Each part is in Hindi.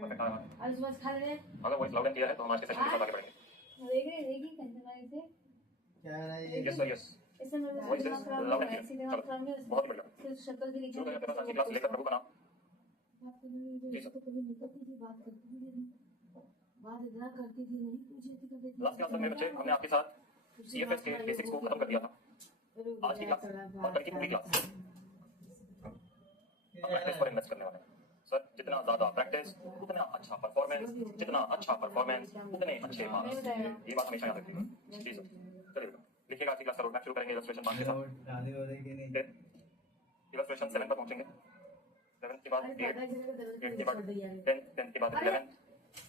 परफेक्ट आ रहा है। आज बस खा ले। अगर वॉइस लाउड एंड क्लियर है तो हम आज के सेशन के साथ आगे बढ़ेंगे। देख रहे देखी कंचना से क्या है ये? Yes sir yes. इससे मेरे वॉइस दिमाग इज खराब लाउड हो एंड गया इसीलिए क्लियर। दिमाग खराब नहीं बहुत ही बढ़िया। सिर्फ शक्ल भी शुरू दिखा करें अपने साथ क्लास लेकर प्रभु का नाम। बात करनी जी मुझे सर। तो कभी निकलती थी बात करती थी बात इतना करती थी नहीं पूछती थी कभी लास्ट क्लास में मेरे बच्चे हमने आपके साथ सीएफएस के बेसिक्स को खत्म कर दिया था। आज की क्लास और कल की पूरी क्लास प्रैक्टिस पर इन्वेस्ट करने वाले हैं। सर जितना ज्यादा प्रैक्टिस उतना अच्छा परफॉर्मेंस, जितना अच्छा परफॉर्मेंस उतने अच्छे मार्क्स। ये बात हमेशा याद रखिएगा। जी सर चलिए लिखिएगा। आज की क्लास का रोड मैप शुरू करेंगे इलस्ट्रेशन 5 के साथ। इलस्ट्रेशन 7 पर पहुंचेंगे। 7 के बाद 8 के बाद 10 के बाद 11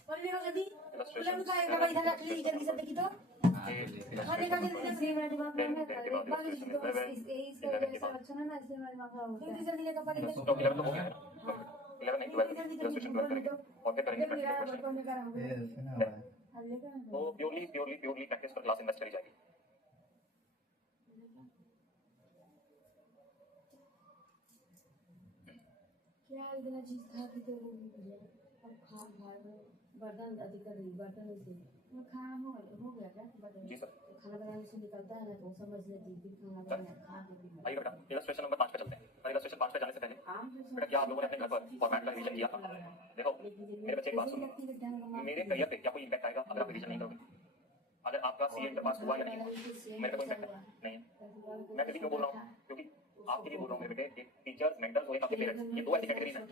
और देखो जल्दी इलस्ट्रेशन उलन का एक बड़ा इधर रख ली जल्दी से देखी तो हाँ देखा जल्दी से मेरा दिमाग में है इसका ऐसा अच्छा ना इसलिए मेरा दिमाग खराब हो गया जल्दी लेकर पढ़ ले तो 11 तो हो गया है। 11 नहीं 12 इलस्ट्रेशन 12 करेंगे और फिर करेंगे प्रैक्टिकल क्वेश्चन। तो प्योरली प्रैक्टिस पर क्लास इन्वेस्ट करी जाएगी। क्या इतना चीज था कि तो अब खा बर्तन अधिक कर रही बर्तन से खाना हो गया क्या बर्तन जी सर। खाना बनाने से निकलता है ना तो समझ लेती फिर खाना बनाना खा के आइए बेटा इलस्ट्रेशन नंबर 5 पे चलते हैं। और इलस्ट्रेशन 5 पे जाने से पहले बेटा क्या आप लोगों ने अपने घर पर फॉर्मेट का रिवीजन किया था? देखो मेरे बच्चे एक बात सुनो, मेरे करियर पे क्या कोई इम्पैक्ट आएगा अगर आप रिवीजन नहीं करोगे? अगर आपका सीए इंटर पास हुआ या नहीं मेरे को कोई इम्पैक्ट नहीं है। मैं क्यों बोल रहा हूँ? क्योंकि आपके लिए बोल रहा हूँ मेरे बेटे, एक टीचर्स मेंटर्स और एक आपके पेरेंट्स, ये दो ऐसी कैटेगरीज हैं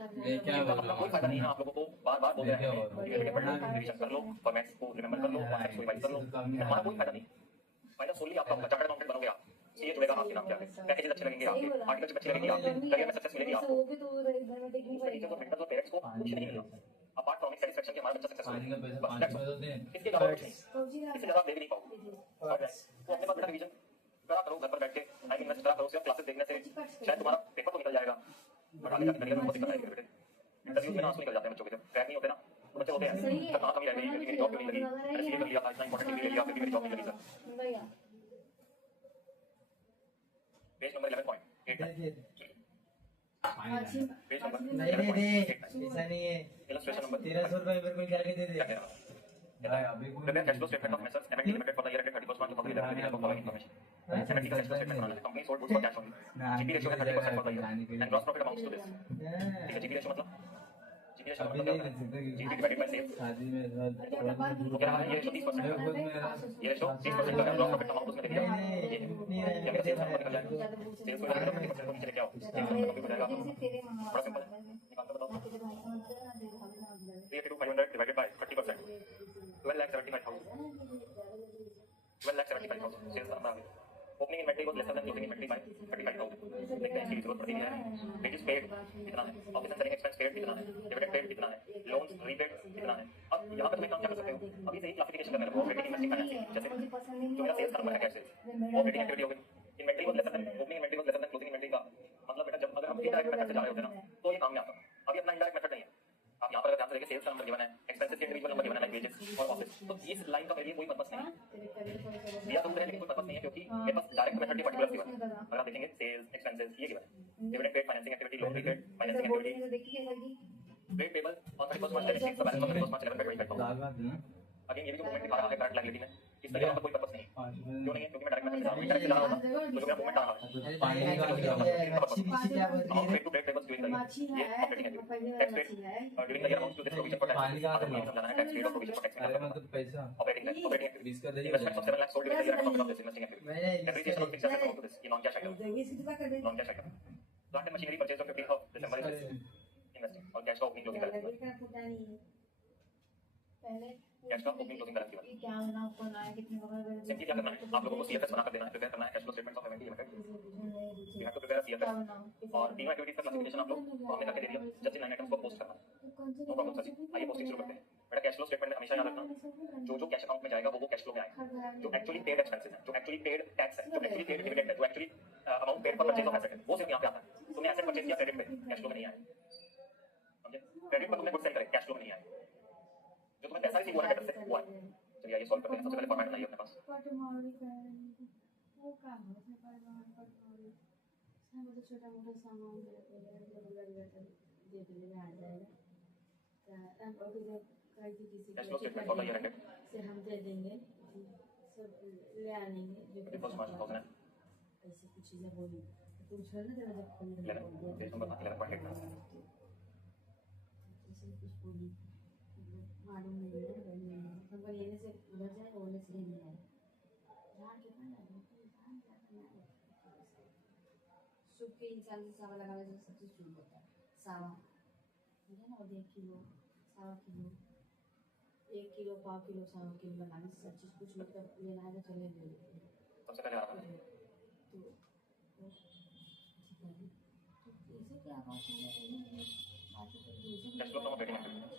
जिनका अपना कोई फायदा नहीं है। आप लोगों को बार बार बोल रहे हैं कि बेटे पढ़ लो, रिवीजन कर लो, फॉर्मेट्स को रिमेंबर कर लो, कॉन्सेप्ट्स को रिवाइज कर लो। हमारा कोई फायदा नहीं। फायदा सोली आपका होगा। चार्टर्ड अकाउंटेंट बनोगे आप, सीए जुड़ेगा आपके नाम के आगे, पैकेजेस अच्छे लगेंगे आपके, आर्टिकल्स अच्छे लगेंगे आपके, करियर में सक्सेस मिलेगी आपको। टीचर्स और मेंटर्स और पेरेंट्स को कुछ नहीं मिलेगा अपार्ट फ्रॉम सेटिस्फैक्शन कि हमारा बच्चा सक्सेसफुल है। बस दैट्स ऑल। इसके अलावा कुछ नहीं। इससे ज्यादा आप दे भी नहीं पाओगे। तो अपने पास बेटा रिवीजन करा करो घर पर बैठ के, टाइम इन्वेस्ट करा करो। सिर्फ क्लासेस देखने से शायद तुम्हारा पेपर तो निकल जाएगा बट आगे जाके करियर में बहुत दिक्कत आएगी बेटे। इंटरव्यू में आंसू निकल जाते हैं बच्चों के, जब क्रैक नहीं होते ना तो बच्चे होते हैं कहाँ कमी रह गई, मेरी जॉब क्यों नहीं लगी, मैंने सीए कर लिया था, इतना इंपॉर्टेंट डिग्री ले लिया फिर भी मेरी जॉब नहीं लगी sir. Page number 11.8 page number नहीं ऐसा नहीं है। इलस्ट्रेशन नंबर 1300 रुपए मेरे को निकाल के दे दे। Prepare cash flow statement of Messrs M&T Limited for the year ended 31st March 2011 with the following information. M&T cash flow statement बनाना है। Company sold goods for cash only. GP ratio है 30% for the year and gross profit amounts to this. ठीक है, GP ratio मतलब GP ratio मतलब GP divided by sales. तो क्या है ये ratio 30%। ये ratio 30% का gross profit amount उसमें देखेगा। ये मेरा sales नंबर निकल जाएगा। Sales को जाएगा 30% को नीचे लेके आओ। sales नंबर हो जाएगा। बड़ा सिंपल है। निकाल कर बताओ। 382,500 divided by 30%. 12,75,000. 12,75,000 सेल्स नंबर आ गया। Opening inventory was lesser than closing inventory by 35,000। देखते हैं इसकी जरूरत पड़ती है। वेजेस पेड कितना है, office and selling expense paid कितना है, डिविडेंड पेड कितना है, लोन्स रीपेड कितना है। अब यहाँ पे तुम एक काम क्या कर सकते हो, अभी से ही क्लासिफिकेशन करना है ऑपरेटिंग इन्वेस्टिंग फाइनेंसिंग। जैसे जो मेरा सेल्स नंबर है कैश सेल्स ऑपरेटिंग एक्टिविटी हो गई, inventory was lesser then opening inventory was lesser than closing inventory का मतलब बेटा जब अगर हम इनडायरेक्ट मेथड से जा रहे होते ना तो ये काम में आता। अभी अपना इनडायरेक्ट मेथड नहीं है। आप यहाँ पर अगर ध्यान से देखिए सेल्स का नंबर गिवन है, एक्सपेंसेस के इंडिविजुअल नंबर गिवन है लाइक वेजेस और ऑफिस, तो इस लाइन का मेरे लिए कोई पर्पस नहीं है। दिया तो है लेकिन कोई पर्पस नहीं है क्योंकि मेरे पास डायरेक्ट मेथड के पर्टिकुलर गिवन है। अगर आप देखेंगे सेल्स एक्सपेंसेस ये गिवन है, dividend paid financing activity loan repaid financing activity paid payable on 31st मार्च 2006 का balance on 31st March 2025। Again ये भी जो मूवमेंट दिखा रहा है करंट लायबिलिटी में, इसका यहाँ पर कोई पर्पस नहीं है। क्यों नहीं है? क्योंकि मैं डायरेक्ट मेथड से जा रहा हूं। डायरेक्ट जा रहा होता तो जो मेरा मूवमेंट आ रहा है amount paid to paid payables during the year, ये operating activity. Tax paid during the year amounts to this provision for tax. अगर नहीं समझाना है टैक्स पेड और प्रोविजन फॉर टैक्स में मतलब पैसा operating activity. Investment of 7 lakh sold during the year account of this investing activity. Depreciation of fixed assets account to this, ये non cash item. Non cash item. Plant and machinery purchase on 15th of December is investing और कैश का ओपनिंग क्लोजिंग बैलेंस पहले कैश का ओपनिंग क्लोजिंग बैलेंस गिवन। क्या होना आपको ना है कितने वगैरह सिंपली क्या करना है, आप लोगों को सीएफएस बनाकर देना है, प्रिपेयर करना है cash flow statements of MNT limited. You have to prepare CFS और तीनों एक्टिविटीज का क्लासिफिकेशन आप लोग हमने करके दे दिया। जस्ट इन 9 आइटम्स को पोस्ट करना है, नो प्रॉब्लम सर जी। आइए पोस्टिंग शुरू करते हैं। बेटा कैश फ्लो स्टेटमेंट में हमेशा याद रखना जो जो कैश अकाउंट में जाएगा वो कैश फ्लो में आएगा। जो एक्चुअली पेड एक्सपेंसेस है, जो एक्चुअली पेड टैक्स है, जो एक्चुअली पेड डिविडेंड है, जो actually amount paid for purchase of asset है, वो सिर्फ यहाँ पे आता है। तुमने एसेट परचेज किया क्रेडिट पे, कैश फ्लो में नहीं आया। समझे? क्रेडिट पर तुमने गुड सेल करे, कैश फ्लो में नहीं आया। जो तुम्हें पैसा रिसीव हुआ है डेबिट से वो है। चलिए आइए सॉल्व करते हैं। सबसे पहले फॉर्मेट बनाइए अपने पास। छोटा मोटा सामान आ जाएगा cash flow statement for the year ended से हम दे देंगे सब ले आनेंगे जो 31st March 2000 ऐसे कुछ चीजें बोली तुम छोड़ ना जरा जब खोलने 11 पेज नंबर 11.8 था ऐसे कुछ बोली मालूम नहीं है हमको लेने से उधर जाए बोलने से नहीं है जहाँ कितना लगे सूप के इंसान से सावा लगाने से सब चीज शुरू होता है सावा है ना और 1 किलो सावा किलो 1 किलो 5 किलो सावा किलो बनाने से सब चीज कुछ मतलब लेना है तो चले ले सबसे पहले आ रहा है तो ठीक है तो इसे क्या बात है बात तो cash flow from operating activity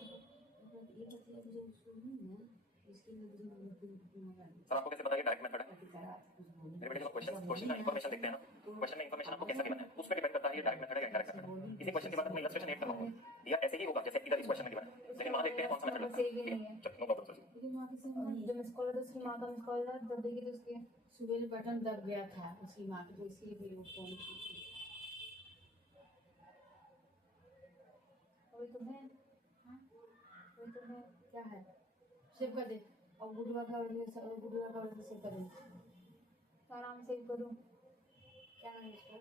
ये बतिया मुझे उसको नहीं ना इसके लिए मुझे सर आपको कैसे पता ये डायरेक्ट मेथड है मेरे बेटे जब क्वेश्चन का इंफॉर्मेशन देखते हैं ना क्वेश्चन में इंफॉर्मेशन आपको कैसा गिवन है उस पर डिपेंड करता है ये डायरेक्ट मेथड है या इनडायरेक्ट मेथड है इसी क्वेश्चन के बाद मैं इलस्ट्रेशन ऐड कर रहा हूं या ऐसे ही होगा जैसे इधर इस क्वेश्चन में गिवन है लेकिन वहां देखते हैं कौन सा मेथड लगता है नो प्रॉब्लम सर जो मिस कॉल था उसकी माँ का मिस कॉल था तब देखी तो उसके सुबह बटन दब गया था उसकी माँ के तो इसलिए फिर वो फोन की थी वही तो है हाँ वही तो है क्या है सेव कर दे और गुडवा का सेव कर दे आराम से करूँ क्या नाम है इसका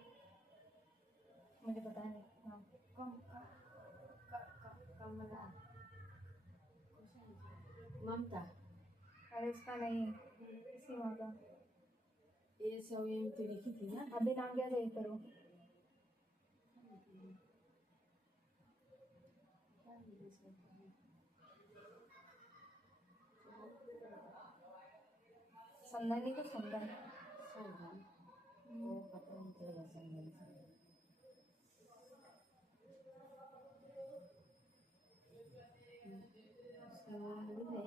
मुझे पता नहीं नाम कमला ममता अरे इसका नहीं इसी माँ का ये सब ये तो लिखी थी ना अभी नाम क्या सही करूँ संदनी तो संदन संगम वो पता नहीं चलेगा संगम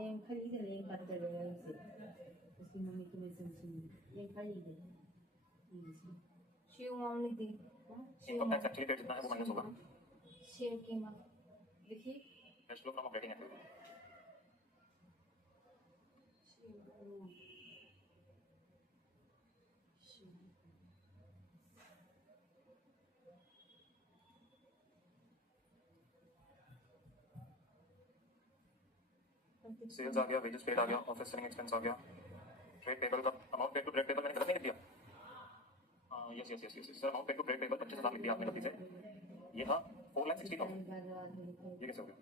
yang kali kan yang kata dia yang sih उसकी मम्मी की वजह से yang kali dia शिव मामली थी इनकम टैक्स एक्चुअली पेड जितना है वो माइनस होगा शिव की माँ देखिए cash flow from operating activity sales आ गया वेजेस पेड आ गया ऑफिस सेलिंग एक्सपेंस आ गया ट्रेड पेबल का amount paid to trade payable मैंने गलत नहीं लिख दिया yes yes yes yes sir amount paid to trade payable 25,000 लिख दिया आपने गलती से ये था 4,60,000 ये कैसे हो गया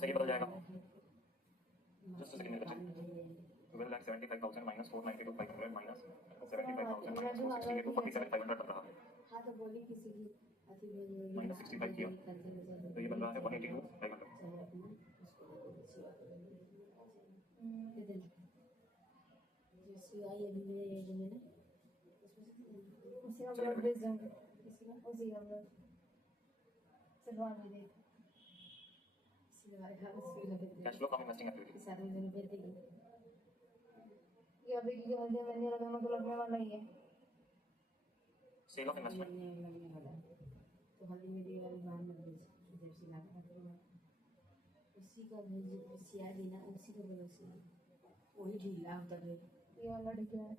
सही बदल जाएगा जस्ट सेकंड मेरे बच्चे 12,75,000 माइनस 492,500 माइनस 75,000 माइनस 468 तो 47,500 बन रहा है हाँ तो बोली किसी की माइनस 65 किया तो ये बन रहा है 182,500 उसी का ब्लड भेज देंगे उसी का ब्लड सिलवा भी दे cash flow from investing activity ये अभी की मध्य में नहीं लगने तो लगने वाला ही है सेल ऑफ इन्वेस्टमेंट तो हल्दी मेरी वाली बाहर मत भेज जब से लगा उसी का भेज सिया देना उसी का बोलो से वही ढीला होता है ये वाला ढीला है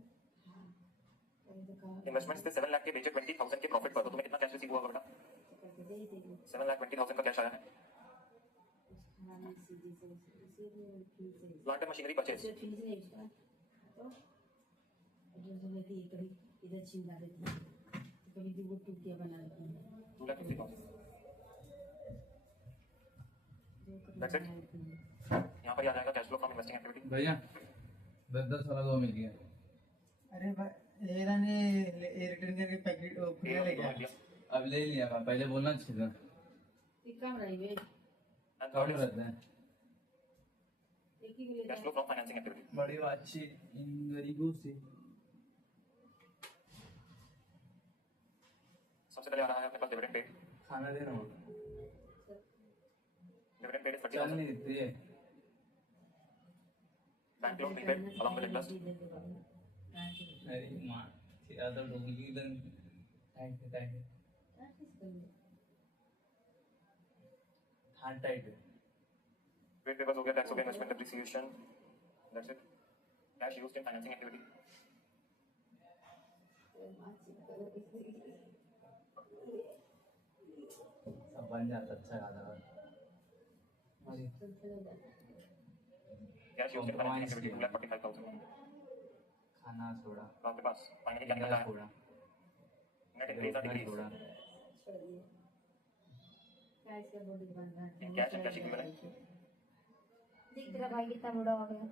हाँ वही तो कहा इन्वेस्टमेंट्स थे 7 लाख के बेचे 20,000 के प्रॉफिट पर तो तुम्हें कितना कैश रिसीव हुआ बेटा करके दे देंगे 7,20,000 का कैश आया है खाना सीधे से प्लांट एंड मशीनरी परचेज तो ठीक है उसका तो जो जो लेती है कभी इधर चिंगा देती है कभी दो टुकड़ियाँ बना लेती है 2,50,000 That's it. यहाँ पर आ जाएगा cash flow from investing activity भैया 10 वाला 2 मिल गया। अरे ये रानी ये रिटर्न करके पैकेट खुला ले गया। अब ले लिया पहले बोलना चाहिए था। एक काम रही है कौन रहता है? एक ही लेता cash flow from financing activity बड़ी अच्छी इन गरीबों से सबसे पहले आ रहा है अपने पास डिविडेंड पेड खाना दे रहा हूँ। डिविडेंड पेड इज चल 30,000 नहीं देती है। Bank loan repaid along with interest अरे माँ तेरा तो डोंगी इधर टाइट हाँ टाइट ट्रेड पेपर्स हो गया टैक्स हो गया investment depreciation that's it cash used in financing activity सब बन जाता अच्छा खासा कैश यूज करने की एक्टिविटी 2,45,000 खाना छोड़ा, तो आपके पास फाइनली क्या निकला है छोड़ा, नेट इंक्रीज और डिक्रीज छोड़ा, क्या इसका बॉडी बन रहा है? In cash and cash equivalent देख तेरा भाई कितना बड़ा हो गया।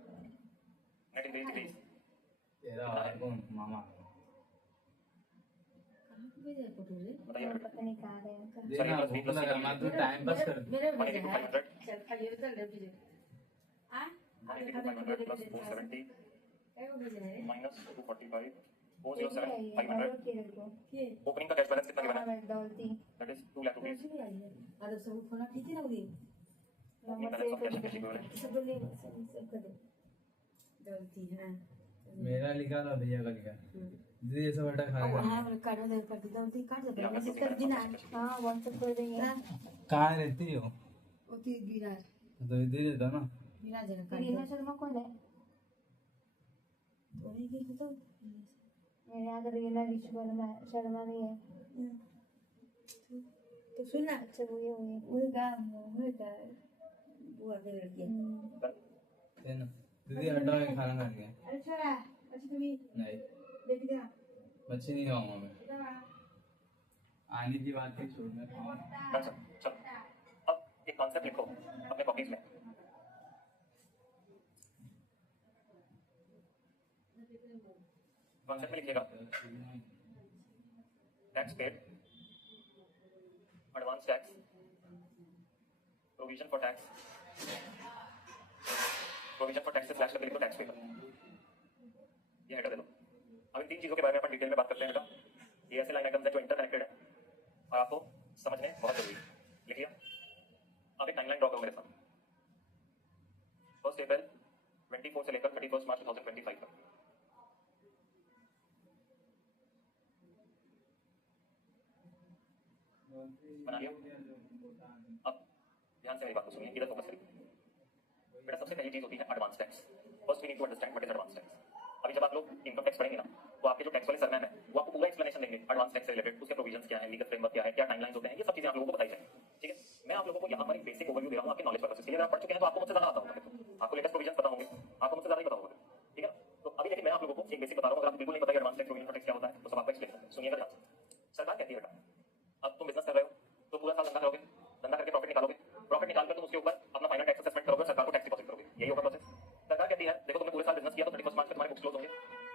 नेट इंक्रीज डिक्रीज तेरा और कौन मामा कहाँ पे भेजा है फोटो रे? बताइए पता नहीं कहाँ गया। देना भूख लगा मैं तो टाइम पास कर मेरे Money भेजा into है। 500 चल खाली उधर ले भेजे। आ? Money into 500 plus 470 क्या वो भेजा है? minus 245 407 500 के? ओपनिंग का कैश बैलेंस कितना गिवन है डॉलती दैट इज 2 लाख रुपीस अरे सब फोन ठीक है ना उदी? Opening balance of cash and cash equivalent सब बोलिए सब कर दे। गलती है। मेरा लिखा था भैया का लिखा दीदी ये सब हटा अब खाएगा हाँ वाला कार्ड दे कर दीदा उदी काट दे। यहाँ पे मैसेज कर देना। हाँ व्हाट्सएप कर देंगे। कहाँ रहती हो उदी बिना तो इधर ही था ना बिना जगह काट रीना दे। शर्मा कौन है? तो नहीं की तो मेरे यहाँ तो रीना शर्मा नहीं है। तो सुनना अच्छा वो ये वो का बुआ के लड़की है ना दीदी हटाओ ये खाना खा के अरे छोरा अच्छा तुम्हें नहीं देख दिया मच्छी नहीं खाऊंगा मैं आने की बात है छोड़ना खाऊंगा डन सर चलो अब एक कॉन्सेप्ट लिखो अपने कॉपीज में कॉन्सेप्ट में लिखिएगा tax paid advance tax provision for tax provision for tax slash करके लिखो टैक्स पेड ये हेडर दे दो अब इन तीन चीजों के बारे में अपन डिटेल में बात करते हैं बेटा ये ऐसे लाइन आइटम्स है जो इंटरकनेक्टेड है और आपको समझने बहुत जरूरी है लिखिए अब एक टाइमलाइन ड्रॉ करो मेरे साथ 1 अप्रैल 24 से लेकर 31 मार्च 2025 तक बना लिया अब ध्यान से मेरी बात को सुनिए इधर फोकस करिए बेटा सबसे पहली चीज होती है advance tax first we need to understand what is advance tax अभी जब आप लोग इनकम टैक्स पढ़ेंगे ना तो आपके जो टैक्स वाले सरमैन है वो आपको पूरा एक्सप्लेनेशन देंगे एडवांस टैक्स से रिलेटेड उसके प्रोविजंस क्या है लीगल फ्रेमवर्क क्या है क्या टाइमलाइंस होते हैं ये सब चीजें आप लोगों को बताई जाएंगी ठीक है मैं आप लोगों को यहाँ पर एक बेसिक ओवरव्यू दे रहा हूँ आपके नॉलेज पर्पस के लिए अगर आप पढ़ चुके हैं तो आपको मुझसे ज्यादा आता होगा आपको लेटेस्ट प्रोविजंस पता होंगे आपको मुझसे ज्यादा ही पता होगा ठीक है तो अभी देखिए मैं आप लोगों को एक बेसिक बता रहा हूँ अगर आपको बिल्कुल नहीं पता एडवांस टैक्स प्रोविजन टैक्स क्या होता है तो सब आपको एक्सप्लेन करते हैं सुनिएगा ध्यान से सरकार कहती है बेटा अब तुम बिजनेस कर रहे हो तो पूरा साल धंधा करोगे धंधा करके प्रॉफिट निकालोगे प्रॉफिट निकालकर तुम उसके ऊपर अपना फाइनल टैक्स असेसमेंट करोगे सरकार को टैक्स डिपॉजिट करोगे यही होगा प्रोसेस सरकार कहती है देखो तुमने पूरे साल बिजनेस किया तो 31 मार्च तक तुम्हारे बुक्स क्लोज होंगे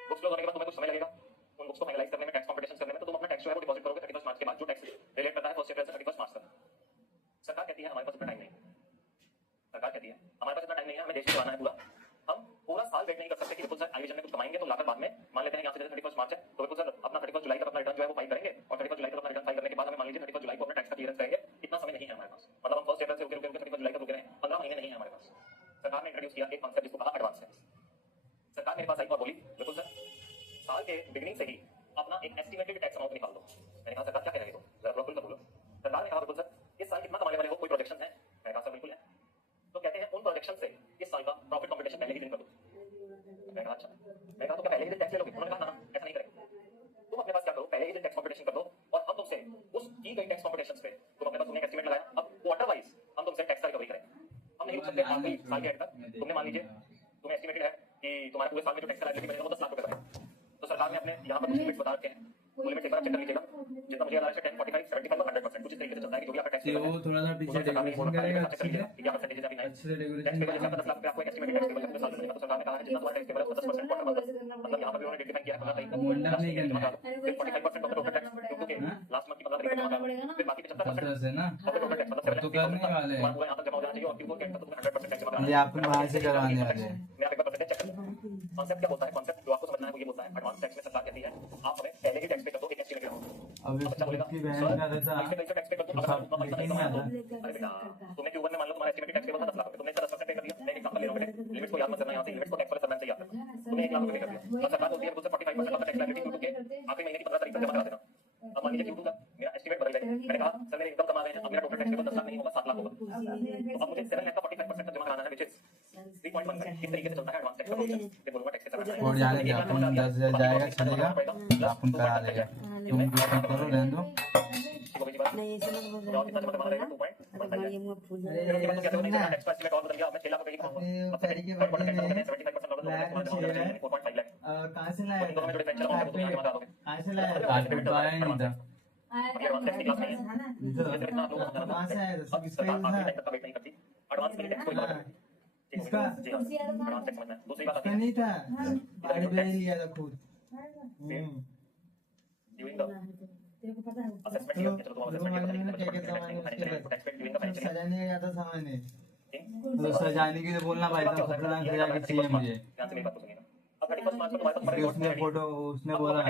बुक्स क्लोज होने के बाद तुम्हें कुछ समय लगेगा उन बुक्स को फाइनलाइज करने में टैक्स कॉम्पिटिशन करने में तो तुम अपना टैक्स जो है वो डिपॉजिट करोगे 31 मार्च के बाद जो टैक्स रिलेट करता है 1 अप्रैल से 31 मार्च तक सरकार कहती है हमारे पास इतना टाइम नहीं सरकार कहती है हमारे पास इतना टाइम नहीं है हमें देश चलाना है पूरा हम पूरा साल वेट नहीं कर सकते कि बिल्कुल सर आगे में कुछ कमाएंगे तो लाकर बाद में मान लेते हैं यहाँ से जैसे 31 मार्च है तो बिल्कुल सर अपना 31 जुलाई तक अपना रिटर्न जो है वो फाइल करेंगे और 31 जुलाई तक अपना रिटर्न फाइल करने के बाद हमें मान लीजिए 31 जुलाई को अपना टैक्स का क्लियरेंस करेंगे इतना समय नहीं है हमारे पास मतलब हम 1 अप्रैल से रुके 31 जुलाई तक रुके रहे 15 महीने नहीं है हमारे पास सरकार ने इंट्रोड्यूस किया एक कॉन्सेप्ट जिसको कहा एडवांस टैक्स सरकार मेरे पास आई और बोली बिल्कुल सर साल के बिगिनिंग से ही अपना एक एस्टिमेटेड टैक्स अमाउंट निकाल दो मैंने कहा सरकार क्या कह रहे हो जरा खुलकर बोलो सरकार ने कहा बिल्कुल सर इस साल कितना कमाने वाले हो कोई प्रोजेक्शन है मैंने कहा सर बिल्कुल है तो कहते हैं उन प्रोजेक्शन से इस साल का प्रॉफिट कॉम्पिटिशन पहले ही दिन कर दो मैंने कहा अच्छा मैंने कहा तो क्या पहले ही दिन टैक्स ले लोगे उन्होंने कहा ना ऐसा नहीं करेंगे तुम अपने पास क्या करो पहले ही दिन टैक्स कॉम्पिटिशन कर दो और हम तुमसे उस की गई टैक्स कॉम्पिटिशन पे तुम अपने पास तुमने एस्टिमेट लगाया अब क्वार्टर वाइज हम तुमसे टैक्स का रिकवरी करेंगे हम नहीं रुक सकते आखिरी साल के एंड तक तुमने मान लीजिए तुम्हें एस्टिमेटेड है कि तुम्हारे पूरे साल में जो टैक्स का लायबिलिटी बनेगा वो 10 लाख रुपए बनेगा तो सरकार ने अपने यहाँ पर कुछ लिमिट्स बता रखे हैं वो लिमिट एक बार चेक कर लीजिएगा जितना मुझे याद आ रहा है 10 45 75 और 100% कुछ इस तरीके से चलता है कि जो भी आपका टैक्स वो थोड़ा सा पीछे डेकोरेशन करेगा अच्छे से क्या परसेंटेज है अभी नहीं अच्छे से टैक्स डेकोरेशन पेबल जैसे 10 लाख रुपए आपको एक एस्टिमेटेड टैक्स पेबल अपने साल में तो सरकार ने कहा है जितना तुम्हारा टैक्स पेबल है उसका 10% क्वार्टर मतलब यहाँ पर भी उन्होंने डिफाइन किया है मतलब मुंडा नहीं करना है 45% ऑफ द टोटल टैक्स क्योंकि लास्ट मंथ की 15 तारीख को जमा फिर बाकी 75% पता से ना ऑफ द टोटल टैक्स मतलब तो करने वाले हैं पूरा यहाँ तक जमा हो जाना चाहिए और Q4 के अंत तक तुम्हें 100% टैक्स जमा कराना ये आप वहां से करवाने वाले हैं मैं आप एक बार परसेंटेज चेक करता हूं कॉन्सेप्ट क्या होता है कॉन्सेप्ट जो आपको समझना है वो ये होता है एडवांस टैक्स में सरकार कहती है आप हमें पहले ही टैक्स पे कर दो एक एस्टिमेटेड अमाउंट अब इसकी बहन का था इससे पैसे टैक्स पे कर दो तो सब पैसा नहीं लेकिन कमाया आता अरे बेटा तुमने Q1 में मान लो तुम्हारा एस्टिमेटेड टैक्स पेबल था 10 लाख रुपए तुमने इसका 10% पे कर दिया मैं एक एग्जांपल ले रहा हूं बेटे लिमिट्स को याद मत करना यहां से लिमिट्स को टैक्स वाले सरमैन से याद करना तुमने 1 लाख रुपए कर दिया अब सरकार बोलती है मुझसे 45% of the tax liability Q2 के आखिरी महीने की 15 तारीख तक जमा करा देना अब मान लीजिए Q2 का मेरा एस्टिमेट बदल गया मैंने कहा सर मेरे इनकम कमा रहे हैं अब मेरा टोटल टैक्स पेबल 10 लाख नहीं होगा 7 लाख होगा तो अब मुझे 7 लाख का 45% जमा कराना है व्हिच इज 3.1 इस तरीके से चलता है एडवांस टैक्स का प्रोसेस ये बोलूंगा टैक्स के सरमैन और जाने दिया अपन 10,000 जाएगा चलेगा अपन करा देगा तुम भी करो रहने दो नहीं ऐसे मत बोल रहा 2.1 गाड़ी में फूल फिर उसके बाद तो क्या होगा टैक्स का एस्टीमेट और बदल गया, अब मैं 6 लाख रुपए की कहूंगा अब पैरी के थर्ड बदले पार्टी में टैक्स 75% ऑर्डर लाया कुछ है 4.5 लाख और कहाँ से तो लाया इन दोनों में जो डिफरेंशियल अमाउंट है वो तो जमा करा दोगे कहाँ से लाया कार्पेट तो आया ही नहीं था। एडवांस टैक्स की क्लास नहीं है इधर जैसे इतना लोग समझना कहाँ से आया था अब इसका सरकार आगे ही टाइम तक का वेट नहीं करती एडवांस मिली टैक्स कोई बात नहीं ठीक है इसका जी हाँ एडवांस टैक्स समझना है दूसरी बात आती इसका है नहीं था गाड़ी पे ही लिया था खुद ड्यूरिंग द तेरे को पता है assessment year चलो तुम जो assessment मालूम है ना क्या क्या सामान है उसके बाद सजाने का ज्यादा सामान है तो सजाने के लिए बोलना भाई साहब खतरनाक सजा के चाहिए मुझे। ध्यान से मेरी बात को सुनिए अब 31 मार्च को तुम्हारे पास तुम्हारे फिर उसने फोटो उसने बोला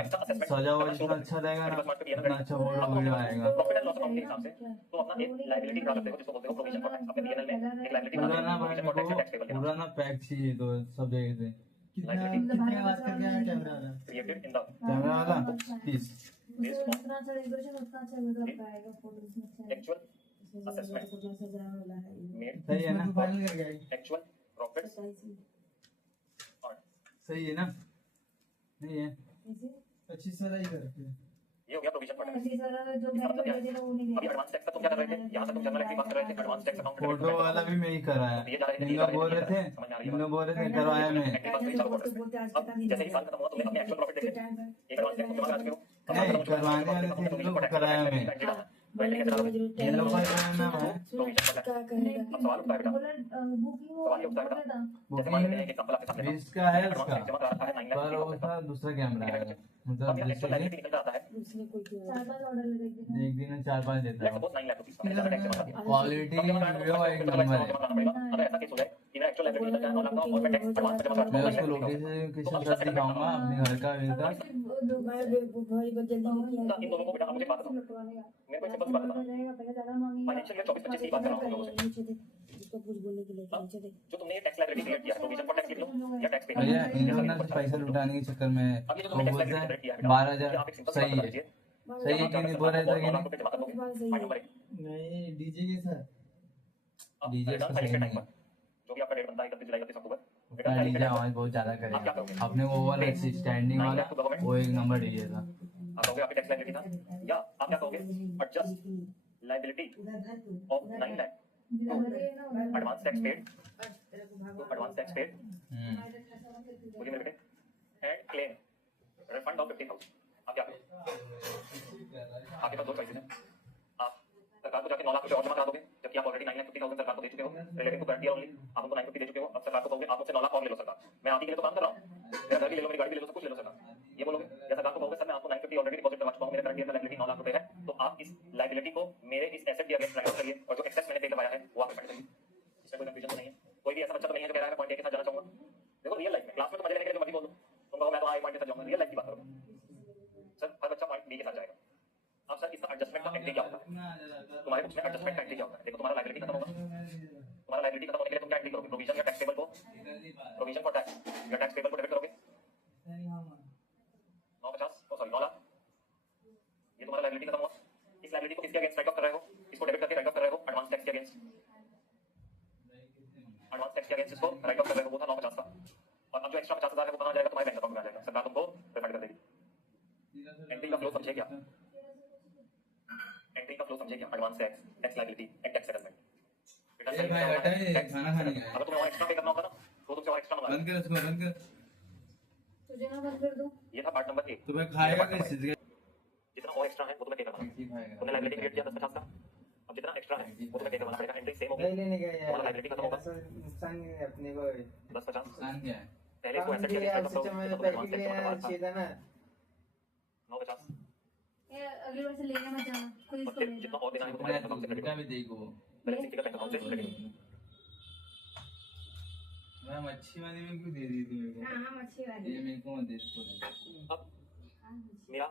सजा हुआ जितना अच्छा रहेगा ना उतना अच्छा फोटो वीडियो आएगा। प्रॉफिट एंड लॉस अकाउंट के हिसाब से तो अपना एक लायबिलिटी करा सकते हो जिसको बोलते हो प्रोविजन फॉर टैक्स अपने पीएनएल में एक लायबिलिटी पूरा ना भाई प्रोविजन फॉर मेरे टैक्स पेबल को पूरा ना पैक चाहिए तो सब जगह से। कितने आवाज करके आया कैमरा वाला क्रिएटेड इन द कैमरा वाला 30 जितना अच्छा डेकोरेशन उतना अच्छा वीडियो आएगा फोटोज में अच्छा एक्चुअल assessment सजाया वाला है मेड सही है ना फाइनल कर गया एक्चुअल प्रॉफिट्स और सही है ना नहीं है 25 वाला ही करते हैं ये हो गया प्रोविजन फॉर टैक्स ऐसे सारा जो बैंक में देगा वो नहीं अभी एडवांस टैक्स का तुम क्या कर रहे थे यहाँ से तुम जनरल की बात कर रहे थे एडवांस टैक्स अकाउंट फोटो वाला भी मैं ही कराया इन लोग बोल रहे थे करवाया मैं बोलते आज अब जैसे ही साल खत्म हुआ तुमने अपने एक्चुअल प्रॉफिट देखे एक एडवांस टैक्स जमा करा चुके हो नहीं करवाने वाले थे इन लोग कराया मैं इन लोग का कराना मैं क्या करेगा अब सवाल उठता है बेटा बोला बुकिंग सवाल ये उठता है बेटा जैसे बुकिंग मान लेते हैं कि एग्जांपल आपके सामने था 20 का है एडवांस उसका टैक्स जमा करा रखा है 9 लाख पर वो था दूसरा कैमरा है अब मतलब मेरा एक्चुअल जैसे लायबिलिटी निकल जाता है दूसरे कोई क्यों चार पांच ऑर्डर ले देंगे एक दिन में 4-5 देता लेट्स हूँ। सपोज 9 लाख रुपीस का मैंने टैक्स जमा कर दिया क्वालिटी वीडियो एक नंबर है। अगर ऐसा केस हो जाए कि मेरा एक्चुअल लायबिलिटी निकल जाए 9 लाख का और मैं टैक्स एडवांस में जमा मैं कर उसको दूं लोकेशन सब दिखाऊंगा अपने घर का इनका भाई को जल्दी में किया इन दोनों को बेटा आप मुझे बात बताओ मेरे को एक सिंपल सी बात बताओ पहले ज्यादा मांगेंगे फाइनेंशियल ईयर 24-25 की बात कर रहा हूँ तुम लोगों से नीचे देख इसको कुछ बोलने के लिए नीचे देख जो तुमने ये टैक्स लायबिलिटी क्रिएट किया है प्रोविजन फॉर टैक्स लिख लो या टैक्स पे भैया इन लोगों ने पैसा लुटाने के चक्कर में अब ये जो वो तुमने टैक्स बोलते लायबिलिटी हैं क्रिएट किया है 12,000 सही है सही है कि नहीं बोल रहे थे कि नहीं जमा कर दोगे फाइन नंबर 1 नहीं डीजे के साथ अब डीजे रिटर्न का फाइलिंग सही के टाइम नहीं पर जो भी आपका डेट बनता है 31 जुलाई 31 अक्टूबर उसका रिटर्न फाइलिंग के डीजे टाइम आवाज बहुत ज्यादा आप क्या करेगा करोगे अपने वो वाला स्टैंडिंग वाला वो एक नंबर डीजे था आप कहोगे आपकी टैक्स लायबिलिटी था या आप क्या कहोगे adjust liability of 9 lakh advance tax paid तो एडवांस टैक्स पेड मुझे मेरे बेटे एंड क्लेम रिफंड ऑफ 50,000 आप क्या करोगे आपके पास दो चॉइसेस हैं आप सरकार को जाके 9 लाख रुपए और जमा करा दोगे जबकि आप ऑलरेडी 9,50,000 सरकार को दे चुके हो relative to current year only आप उनको 950 दे चुके हो अब सरकार को कहोगे आप मुझसे 9 लाख और ले लो सरकार मैं आप ही के लिए तो काम कर रहा हूँ मेरा घर भी ले लो मेरी गाड़ी भी ले लो सब कुछ ले लो सरकार ये बोलोगे या सरकार को कहोगे सर मैं आपको 950 ऑलरेडी डिपॉजिट करवा चुका हूँ मेरे करंट ईयर में लायबिलिटी 9 लाख रुपए है तो आप इस लायबिलिटी को मेरे इस एसेट के अगेंस्ट राइट करिए और जो एक्सेस मैंने पे करवाया है वो आप पेमेंट करिए इसमें कोई कंफ्यूजन तो नहीं है कोई भी ऐसा बच्चा तो नहीं है जो कह रहा है मैं पॉइंट ए के साथ जाना चाहूंगा देखो रियल लाइफ में क्लास में तो मजे लेने के लिए मर्जी बोल दो तुम कहो मैं तो आई पॉइंट के साथ जाऊंगा रियल लाइफ की बात करो सर हर बच्चा पॉइंट बी के साथ जाएगा अब सर इसका एडजस्टमेंट का एंट्री क्या होता है तुम्हारे बुक्स में एडजस्टमेंट का एंट्री क्या होता है देखो तुम्हारा लायबिलिटी खत्म होगा तुम्हारा लायबिलिटी खत्म होने के लिए तुम क्या एंट्री करोगे प्रोविजन या टैक्स पेबल को प्रोविजन फॉर टैक्स या टैक्स पेबल को डेबिट करोगे 950 सॉरी 9 लाख ये तुम्हारा लायबिलिटी खत्म हुआ इस लायबिलिटी को किसके अगेंस्ट राइट ऑफ कर रहे हो इसको डेबिट करके राइट ऑफ कर रहे हो एडवांस टैक्स के अगेंस्ट एडवांस टैक्स के अगेंस्ट इसको राइट ऑफ कर रहे हो वो था 950 का और अब जो एक्स्ट्रा 50,000 है वो कहां जाएगा तुम्हारे बैंक अकाउंट में आ जाएगा सरकार तुमको रिफंड कर देगी एंट्री का फ्लो समझे क्या एंट्री का फ्लो समझे क्या advance tax tax liability and tax settlement ए भाई हटाइए खाना खाने गए अगर तुम्हें और एक्स्ट्रा पे करना होगा ना तो तुमसे और एक्स्ट्रा मंगा बंद कर उसको बंद कर तुझे ना बंद कर दूं ये था पार्ट नंबर 1 तो मैं खाएगा किस चीज का जितना और एक्स्ट्रा है वो तुम्हें पे करना है खाएगा तुमने लायबिलिटी क्रिएट किया 10-50 का अब जितना एक्स्ट्रा है वो तुम्हें पे करना पड़ेगा एंट्री सेम होगी नहीं लेने गए तुम्हारा लायबिलिटी खत्म होगा ऐसा नुकसान नहीं है अपने को 10-50 नुकसान क्या है पहले इसको एसेट के लिया अगेंस्ट उससे मैंने तो पैकेट एडवांस टैक्स लिया जमा चाहिए था ना 950 ये अगली बार से लेने मत जाना खुद इसको फिर ले जितना और देना है वो तुम्हारे बैंक अकाउंट से क्रेडिट क्या भी देखो बैलेंसिंग का बैंक अकाउंट से क्रेडिट मैं मच्छी वाली में क्यों दे दी तू मेरे को हां मच्छी वाली ये मेरे को मत दे इसको अब मेरा